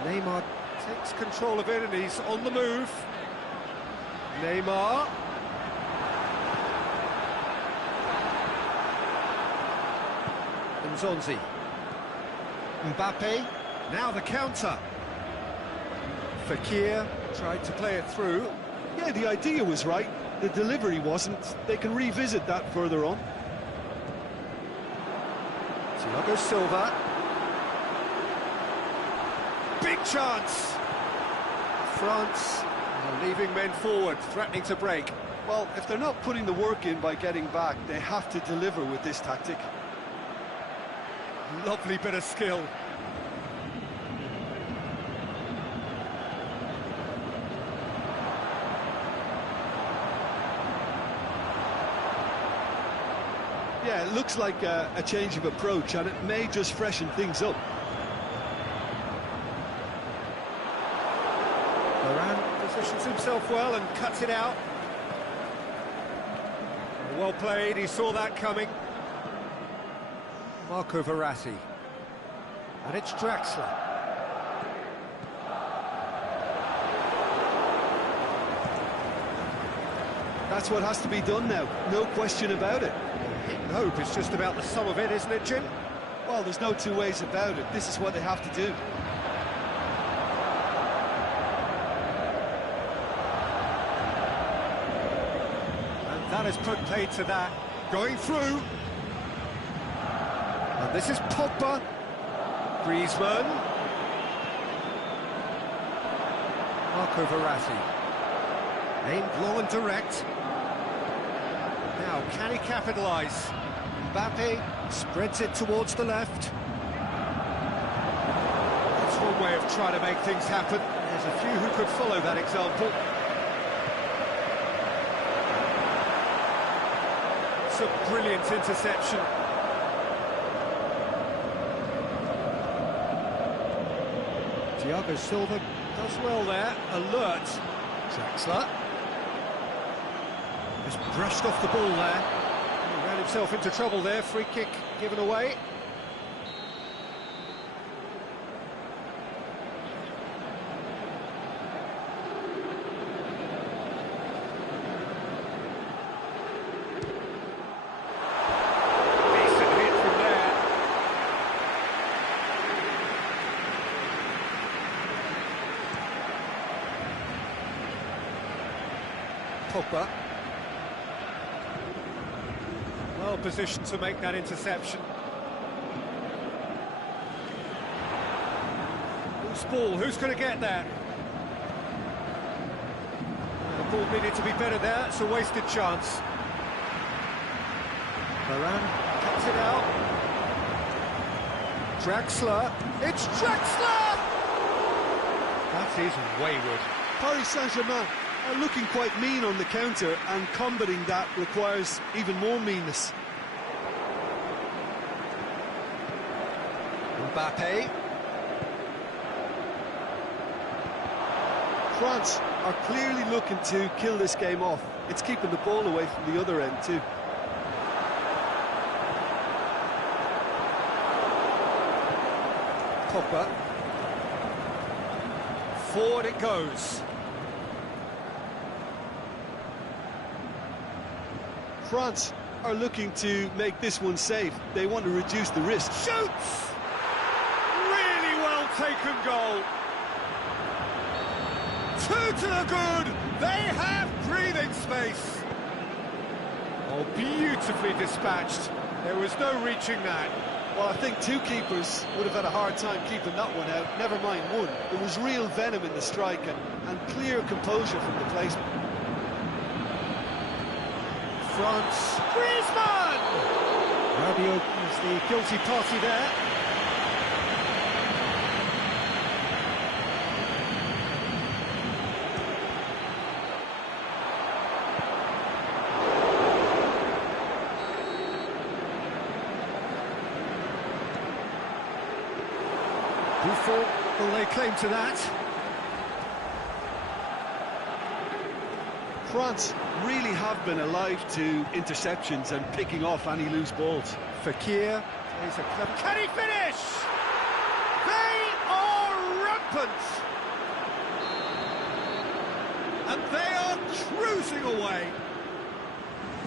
Neymar takes control of it, and he's on the move. Neymar. Nzonzi. Mbappe. Now the counter. Fekir tried to play it through. Yeah, the idea was right, the delivery wasn't. They can revisit that further on. Thiago Silva. Big chance! France are leaving men forward, threatening to break. Well, if they're not putting the work in by getting back, they have to deliver with this tactic. Lovely bit of skill. Yeah, it looks like a change of approach, and it may just freshen things up. Varane positions himself well and cuts it out. Well played, he saw that coming. Marco Verratti. And it's Draxler. That's what has to be done now, no question about it. Hope it's just about the sum of it, isn't it, Jim? Well, there's no two ways about it. This is what they have to do. And that is played to that. Going through. And this is Pogba. Griezmann. Marco Verratti. Aimed long and direct. Now, can he capitalise? Mbappe spreads it towards the left. That's one way of trying to make things happen. There's a few who could follow that example. It's a brilliant interception. Thiago Silva does well there. Alert. Draxler. Just brushed off the ball there. He ran himself into trouble there. Free kick given away. Decent hit from there. Pogba. Well positioned to make that interception. Loose ball, who's going to get there? The ball needed to be better there, it's a wasted chance. Varane cuts it out. Draxler, it's Draxler! That is wayward. Paris Saint-Germain are looking quite mean on the counter, and combating that requires even more meanness. Mbappe. France are clearly looking to kill this game off. It's keeping the ball away from the other end too. Pogba. Forward it goes. France are looking to make this one safe. They want to reduce the risk. Shoots! Really well taken goal. 2 to the good. They have breathing space. Oh, beautifully dispatched. There was no reaching that. Well, I think two keepers would have had a hard time keeping that one out, never mind one. There was real venom in the strike and clear composure from the placement. France. Griezmann! Rabiot is the guilty party there. Buffon will lay claim to that. France really have been alive to interceptions and picking off any loose balls. Fekir is a clever... Can he finish? They are rampant! And they are cruising away.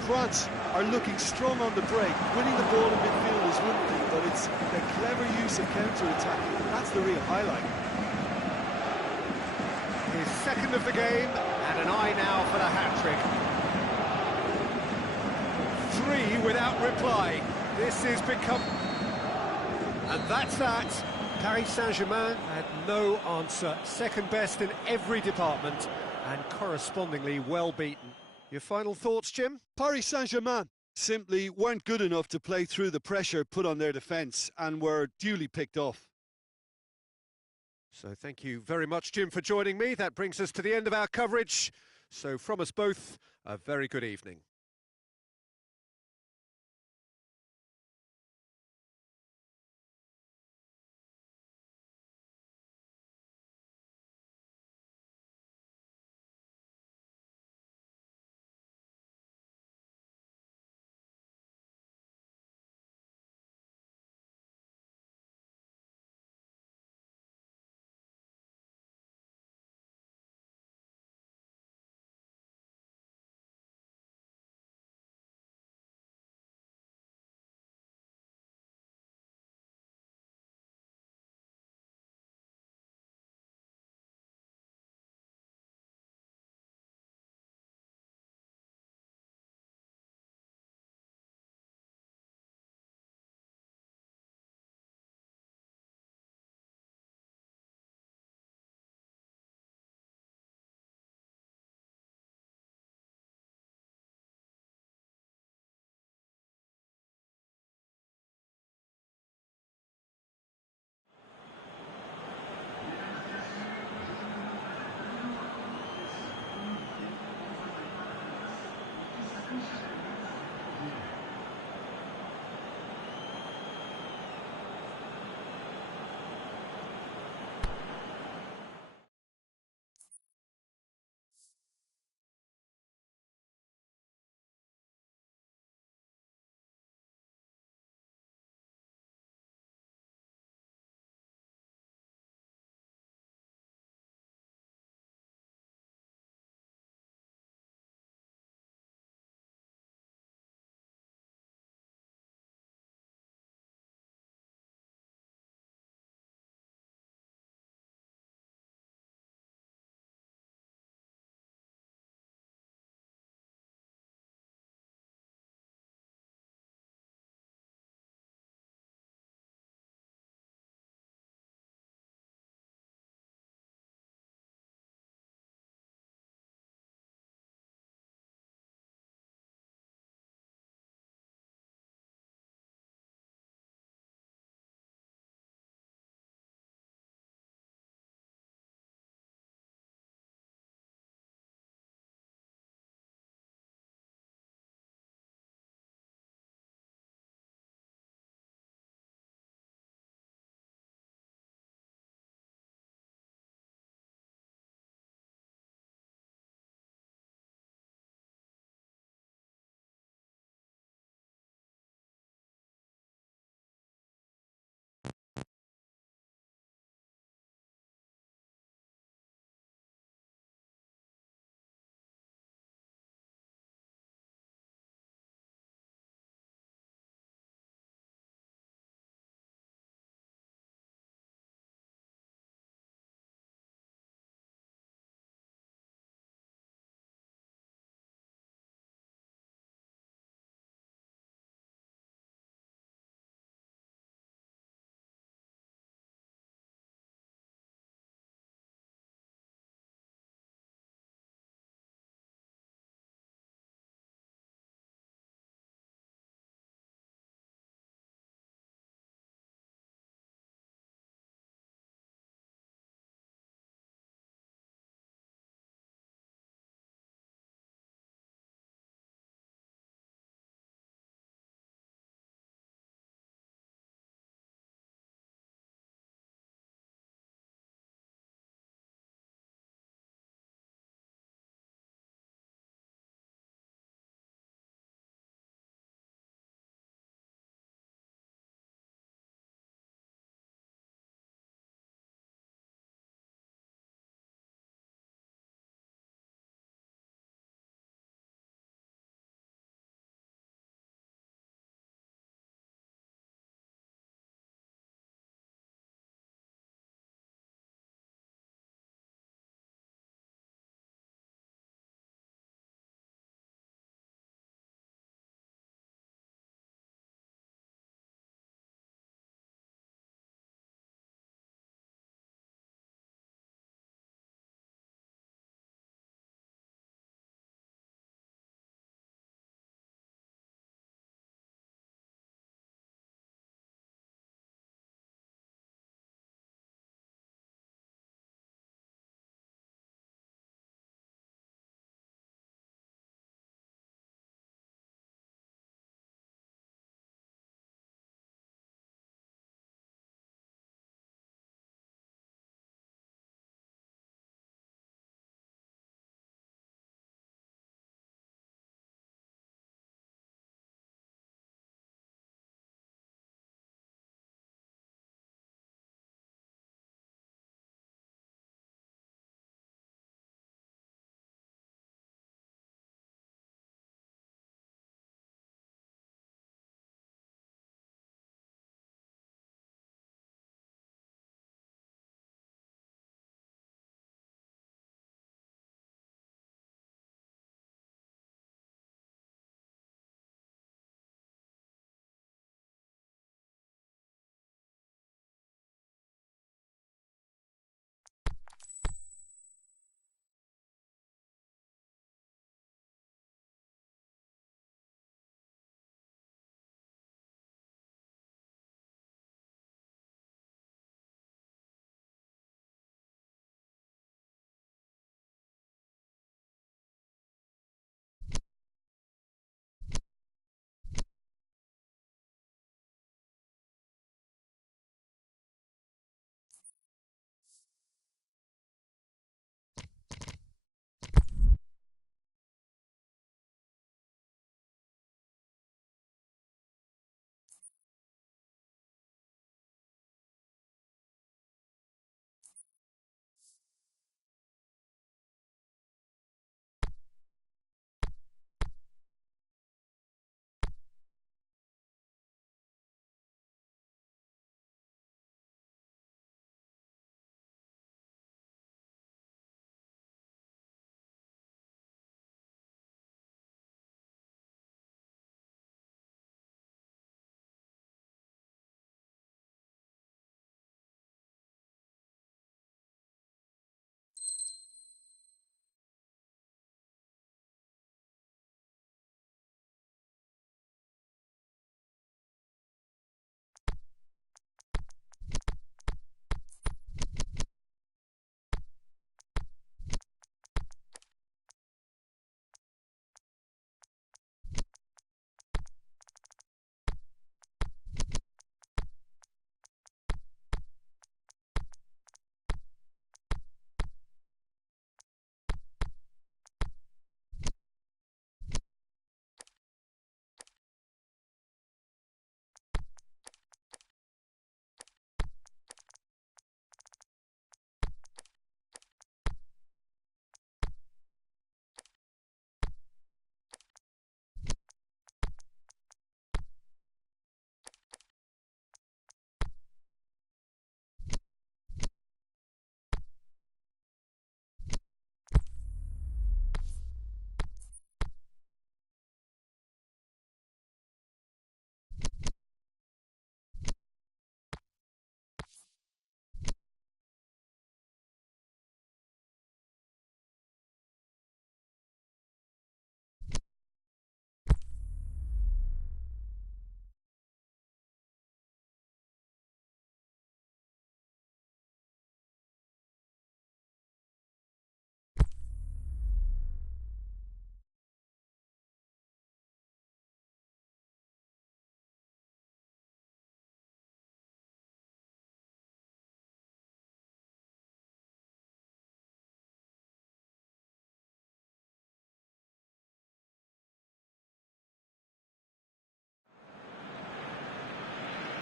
France are looking strong on the break. Winning the ball in midfield is one thing, but it's the clever use of counter-attacking. That's the real highlight. His second of the game, and an eye now for the hat-trick. 3 without reply. This is become... And that's that. Paris Saint-Germain had no answer. Second best in every department, and correspondingly well beaten. Your final thoughts, Jim? Paris Saint-Germain simply weren't good enough to play through the pressure put on their defence and were duly picked off. So thank you very much, Jim, for joining me. That brings us to the end of our coverage. So from us both, a very good evening.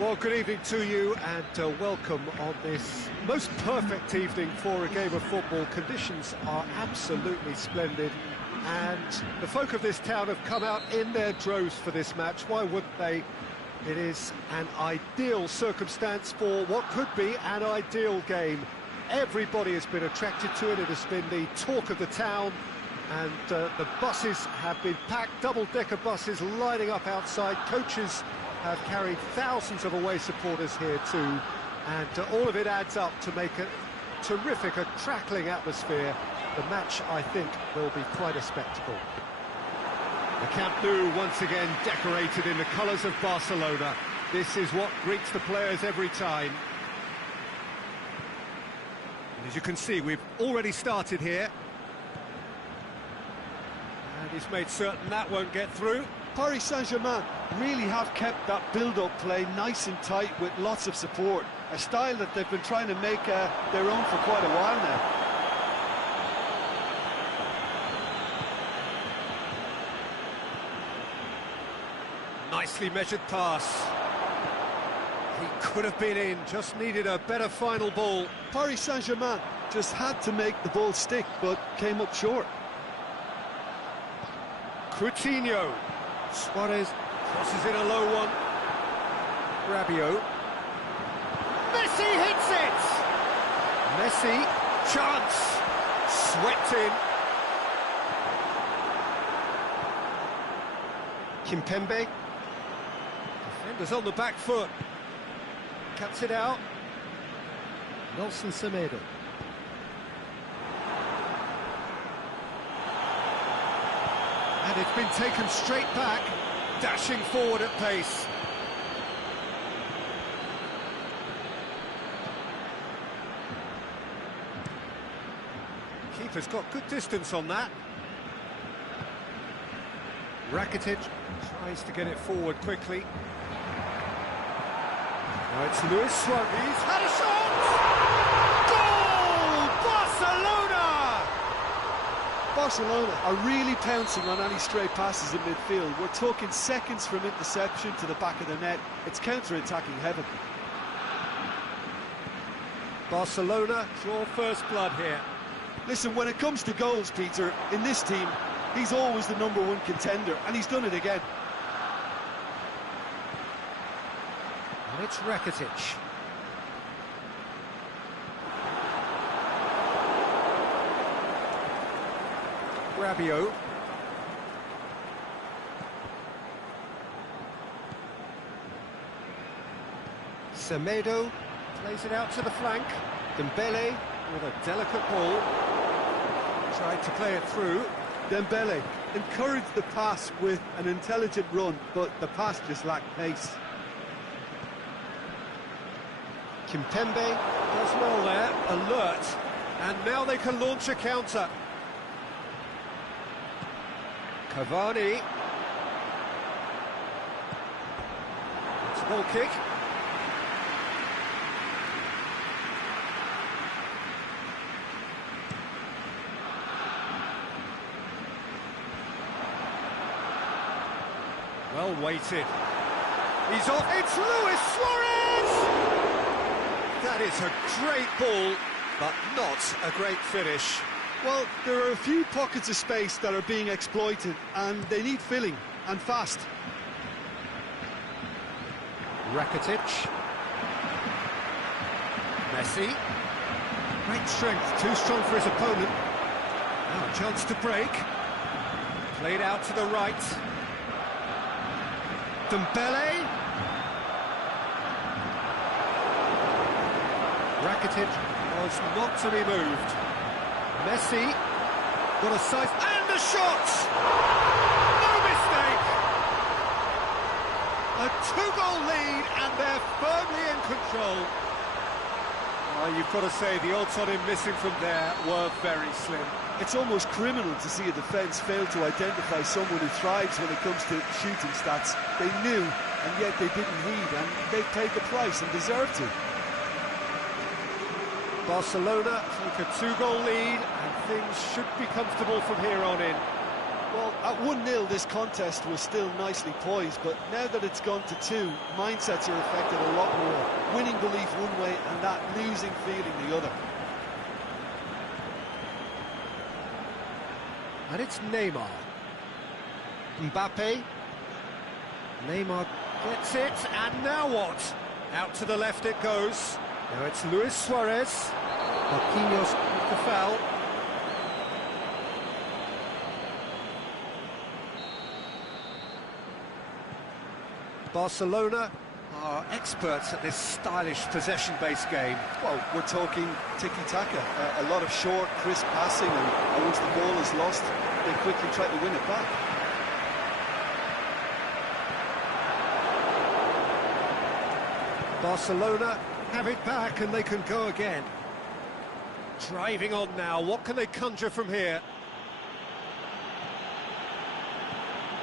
Well, good evening to you and welcome on this most perfect evening for a game of football. Conditions are absolutely splendid and the folk of this town have come out in their droves for this match. Why wouldn't they? It is an ideal circumstance for what could be an ideal game. Everybody has been attracted to it. It has been the talk of the town, and the buses have been packed, double-decker buses lining up outside. Coaches have carried thousands of away supporters here too, and all of it adds up to make a terrific, a crackling atmosphere. The match, I think, will be quite a spectacle. The Camp Nou once again decorated in the colours of Barcelona. This is what greets the players every time. And as you can see, we've already started here. And he's made certain that won't get through. Paris Saint-Germain really have kept that build-up play nice and tight with lots of support. A style that they've been trying to make their own for quite a while now. Nicely measured pass. He could have been in, just needed a better final ball. Paris Saint-Germain just had to make the ball stick, but came up short. Coutinho. Suarez crosses in a low one. Rabiot. Messi hits it! Messi, chance. Swept in. Kimpembe. Defenders on the back foot. Cuts it out. Nelson Semedo. And it's been taken straight back, dashing forward at pace. Keeper's got good distance on that. Rakitic tries to get it forward quickly. Now it's Luis Suarez. He's had a shot! Goal! Barcelona! Barcelona are really pouncing on any stray passes in midfield. We're talking seconds from interception to the back of the net. It's counter-attacking heaven. Barcelona draw first blood here. Listen, when it comes to goals, Peter, in this team, he's always the #1 contender, and he's done it again. And it's Rakitic. Rabiot. Semedo plays it out to the flank. Dembele with a delicate ball. Tried to play it through. Dembele encouraged the pass with an intelligent run, but the pass just lacked pace. Kimpembe does well there, alert, and now they can launch a counter. Cavani. It's a goal kick. Well weighted. He's off. It's Luis Suarez! That is a great ball, but not a great finish. Well, there are a few pockets of space that are being exploited, and they need filling, and fast. Rakitic. Messi. Great strength, too strong for his opponent. Now a chance to break. Played out to the right. Dembele. Rakitic was not to be moved. Messi got a size and a shot! No mistake! A 2-goal lead and they're firmly in control. You've got to say the odds on him missing from there were very slim. It's almost criminal to see a defence fail to identify someone who thrives when it comes to shooting stats. They knew, and yet they didn't heed, and they paid the price and deserved to. Barcelona take a 2-goal lead, and things should be comfortable from here on in. Well, at 1-0, this contest was still nicely poised, but now that it's gone to 2, mindsets are affected a lot more. Winning belief one way and that losing feeling the other. And it's Neymar. Mbappe. Neymar gets it, and now what? Out to the left it goes. Now it's Luis Suarez. Marquinhos with the foul. Barcelona are experts at this stylish possession-based game. Well, we're talking tiki-taka, a lot of short, crisp passing, and once the ball is lost, they quickly try to win it back. Barcelona have it back and they can go again. Driving on now, what can they conjure from here?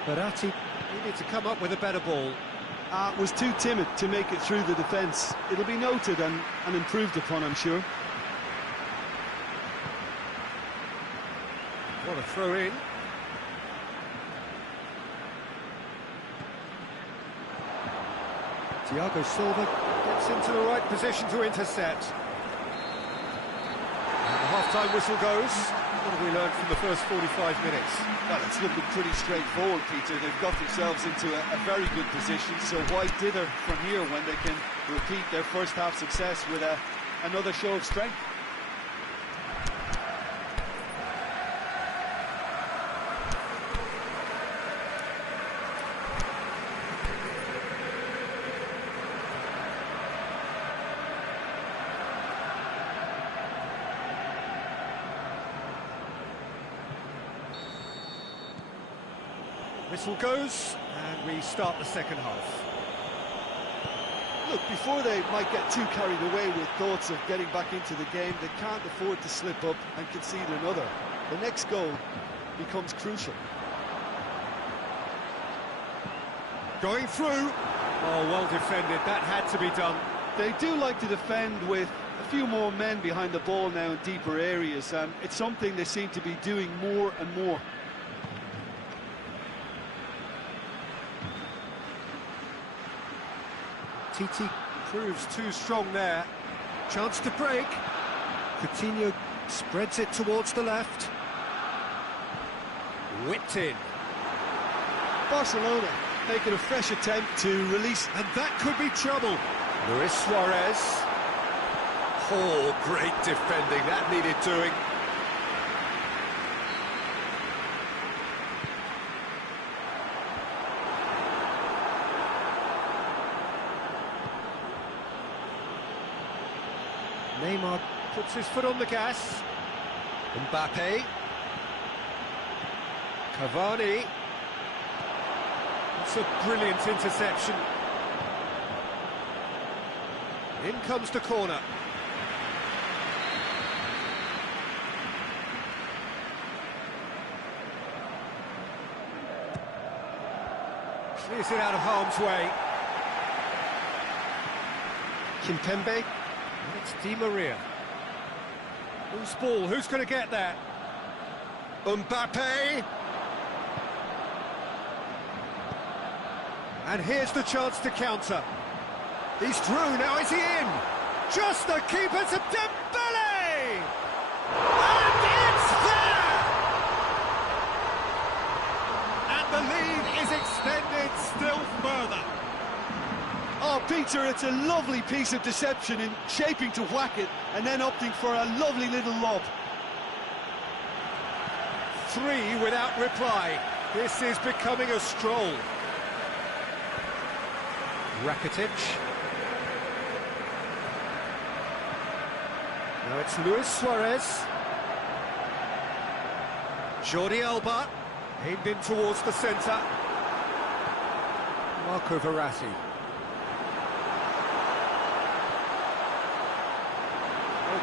Verratti needed to come up with a better ball. Was too timid to make it through the defence. It'll be noted and improved upon, I'm sure. What a throw in. Thiago Silva gets into the right position to intercept. And the half-time whistle goes. What have we learned from the first 45 minutes? Well, it's looking pretty straightforward, Peter. They've got themselves into a very good position, so why dither from here when they can repeat their first-half success with another show of strength? Whistle goes, and we start the second half. Look, before they might get too carried away with thoughts of getting back into the game, they can't afford to slip up and concede another. The next goal becomes crucial. Going through. Oh, well defended. That had to be done. They do like to defend with a few more men behind the ball now in deeper areas, and it's something they seem to be doing more and more. Titi proves too strong there. Chance to break. Coutinho spreads it towards the left. Whipped in. Barcelona making a fresh attempt to release, and that could be trouble. Luis Suarez. Oh, great defending. That needed doing. Neymar puts his foot on the gas. Mbappe. Cavani. It's a brilliant interception. In comes the corner. Clears it out of harm's way. Kimpembe. It's Di Maria. Who's ball? Who's going to get that? Mbappe. And here's the chance to counter. He's through, now is he in? Just the keeper to Dembele! And it's there! And the lead is extended still further. Oh, Peter, it's a lovely piece of deception in shaping to whack it and then opting for a lovely little lob. 3 without reply. This is becoming a stroll. Rakitic. Now it's Luis Suarez. Jordi Alba. Aimed in towards the centre. Marco Verratti.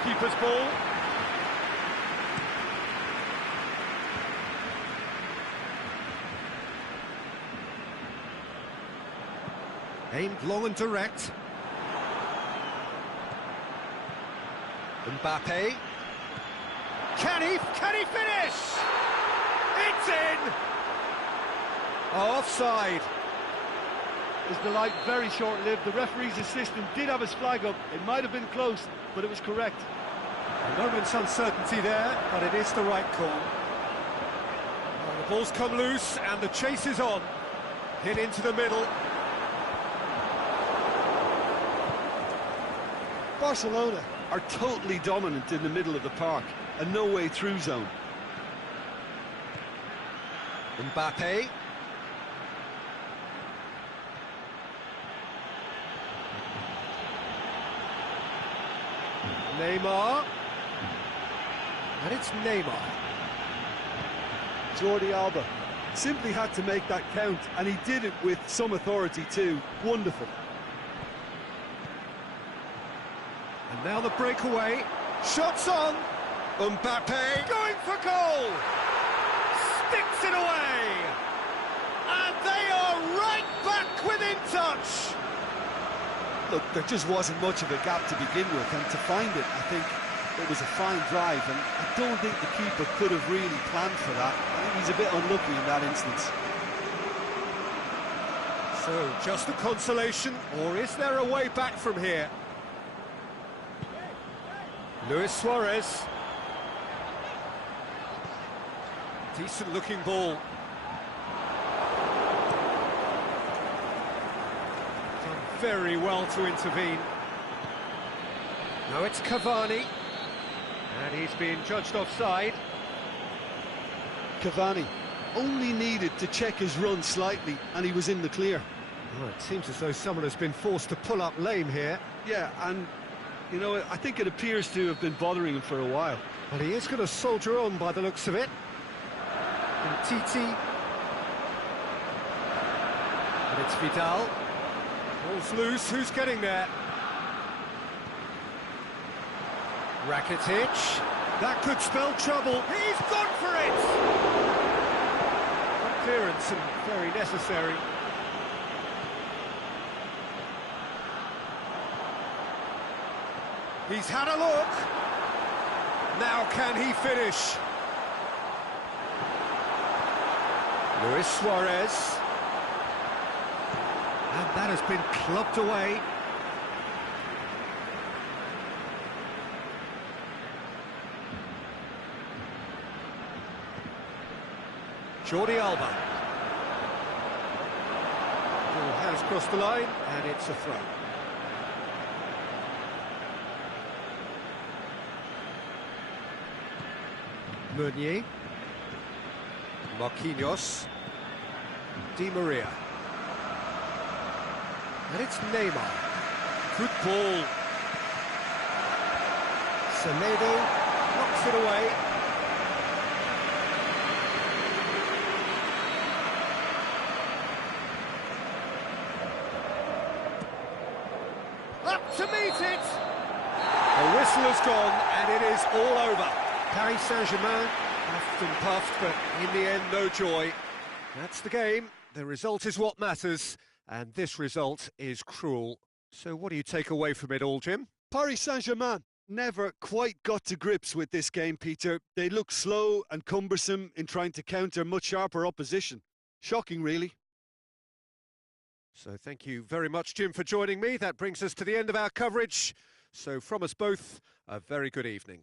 Keeper's ball. Aimed long and direct. Mbappe. Can he finish? It's in! Offside. Is the light very short-lived? The referee's assistant did have his flag up. It might have been close, but it was correct. A moment's uncertainty there, but it is the right call. Well, the ball's come loose and the chase is on. Hit into the middle. Barcelona are totally dominant in the middle of the park, a no-way through zone. Mbappe. Neymar. And it's Neymar. Jordi Alba simply had to make that count, and he did it with some authority too. Wonderful. And now the breakaway. Shots on. Mbappe going for goal. Sticks it away. And they are right back within touch. Look, there just wasn't much of a gap to begin with, and to find it, I think it was a fine drive, and I don't think the keeper could have really planned for that. I think he's a bit unlucky in that instance. So, just a consolation, or is there a way back from here? Luis Suarez. Decent looking ball. Done very well to intervene. Now it's Cavani. And he's being judged offside. Cavani only needed to check his run slightly, and he was in the clear. Well, it seems as though someone has been forced to pull up lame here. Yeah, and, you know, I think it appears to have been bothering him for a while. Well, he is going to soldier on by the looks of it. And Titi. And it's Vidal. Ball's loose, who's getting there? Rakitic. That could spell trouble. He's gone for it! Clearance and very necessary. He's had a look. Now can he finish? Luis Suarez. And that has been clubbed away. Jordi Alba. Ball has crossed the line, and it's a throw. Meunier. Marquinhos. Di Maria. And it's Neymar. Good ball. Semedo knocks it away. Up to meet it! The whistle has gone and it is all over. Paris Saint-Germain puffed and puffed, but in the end no joy. That's the game. The result is what matters, and this result is cruel. So what do you take away from it all, Jim? Paris Saint-Germain never quite got to grips with this game, Peter. They look slow and cumbersome in trying to counter much sharper opposition. Shocking, really. So thank you very much, Jim, for joining me. That brings us to the end of our coverage. So from us both, a very good evening.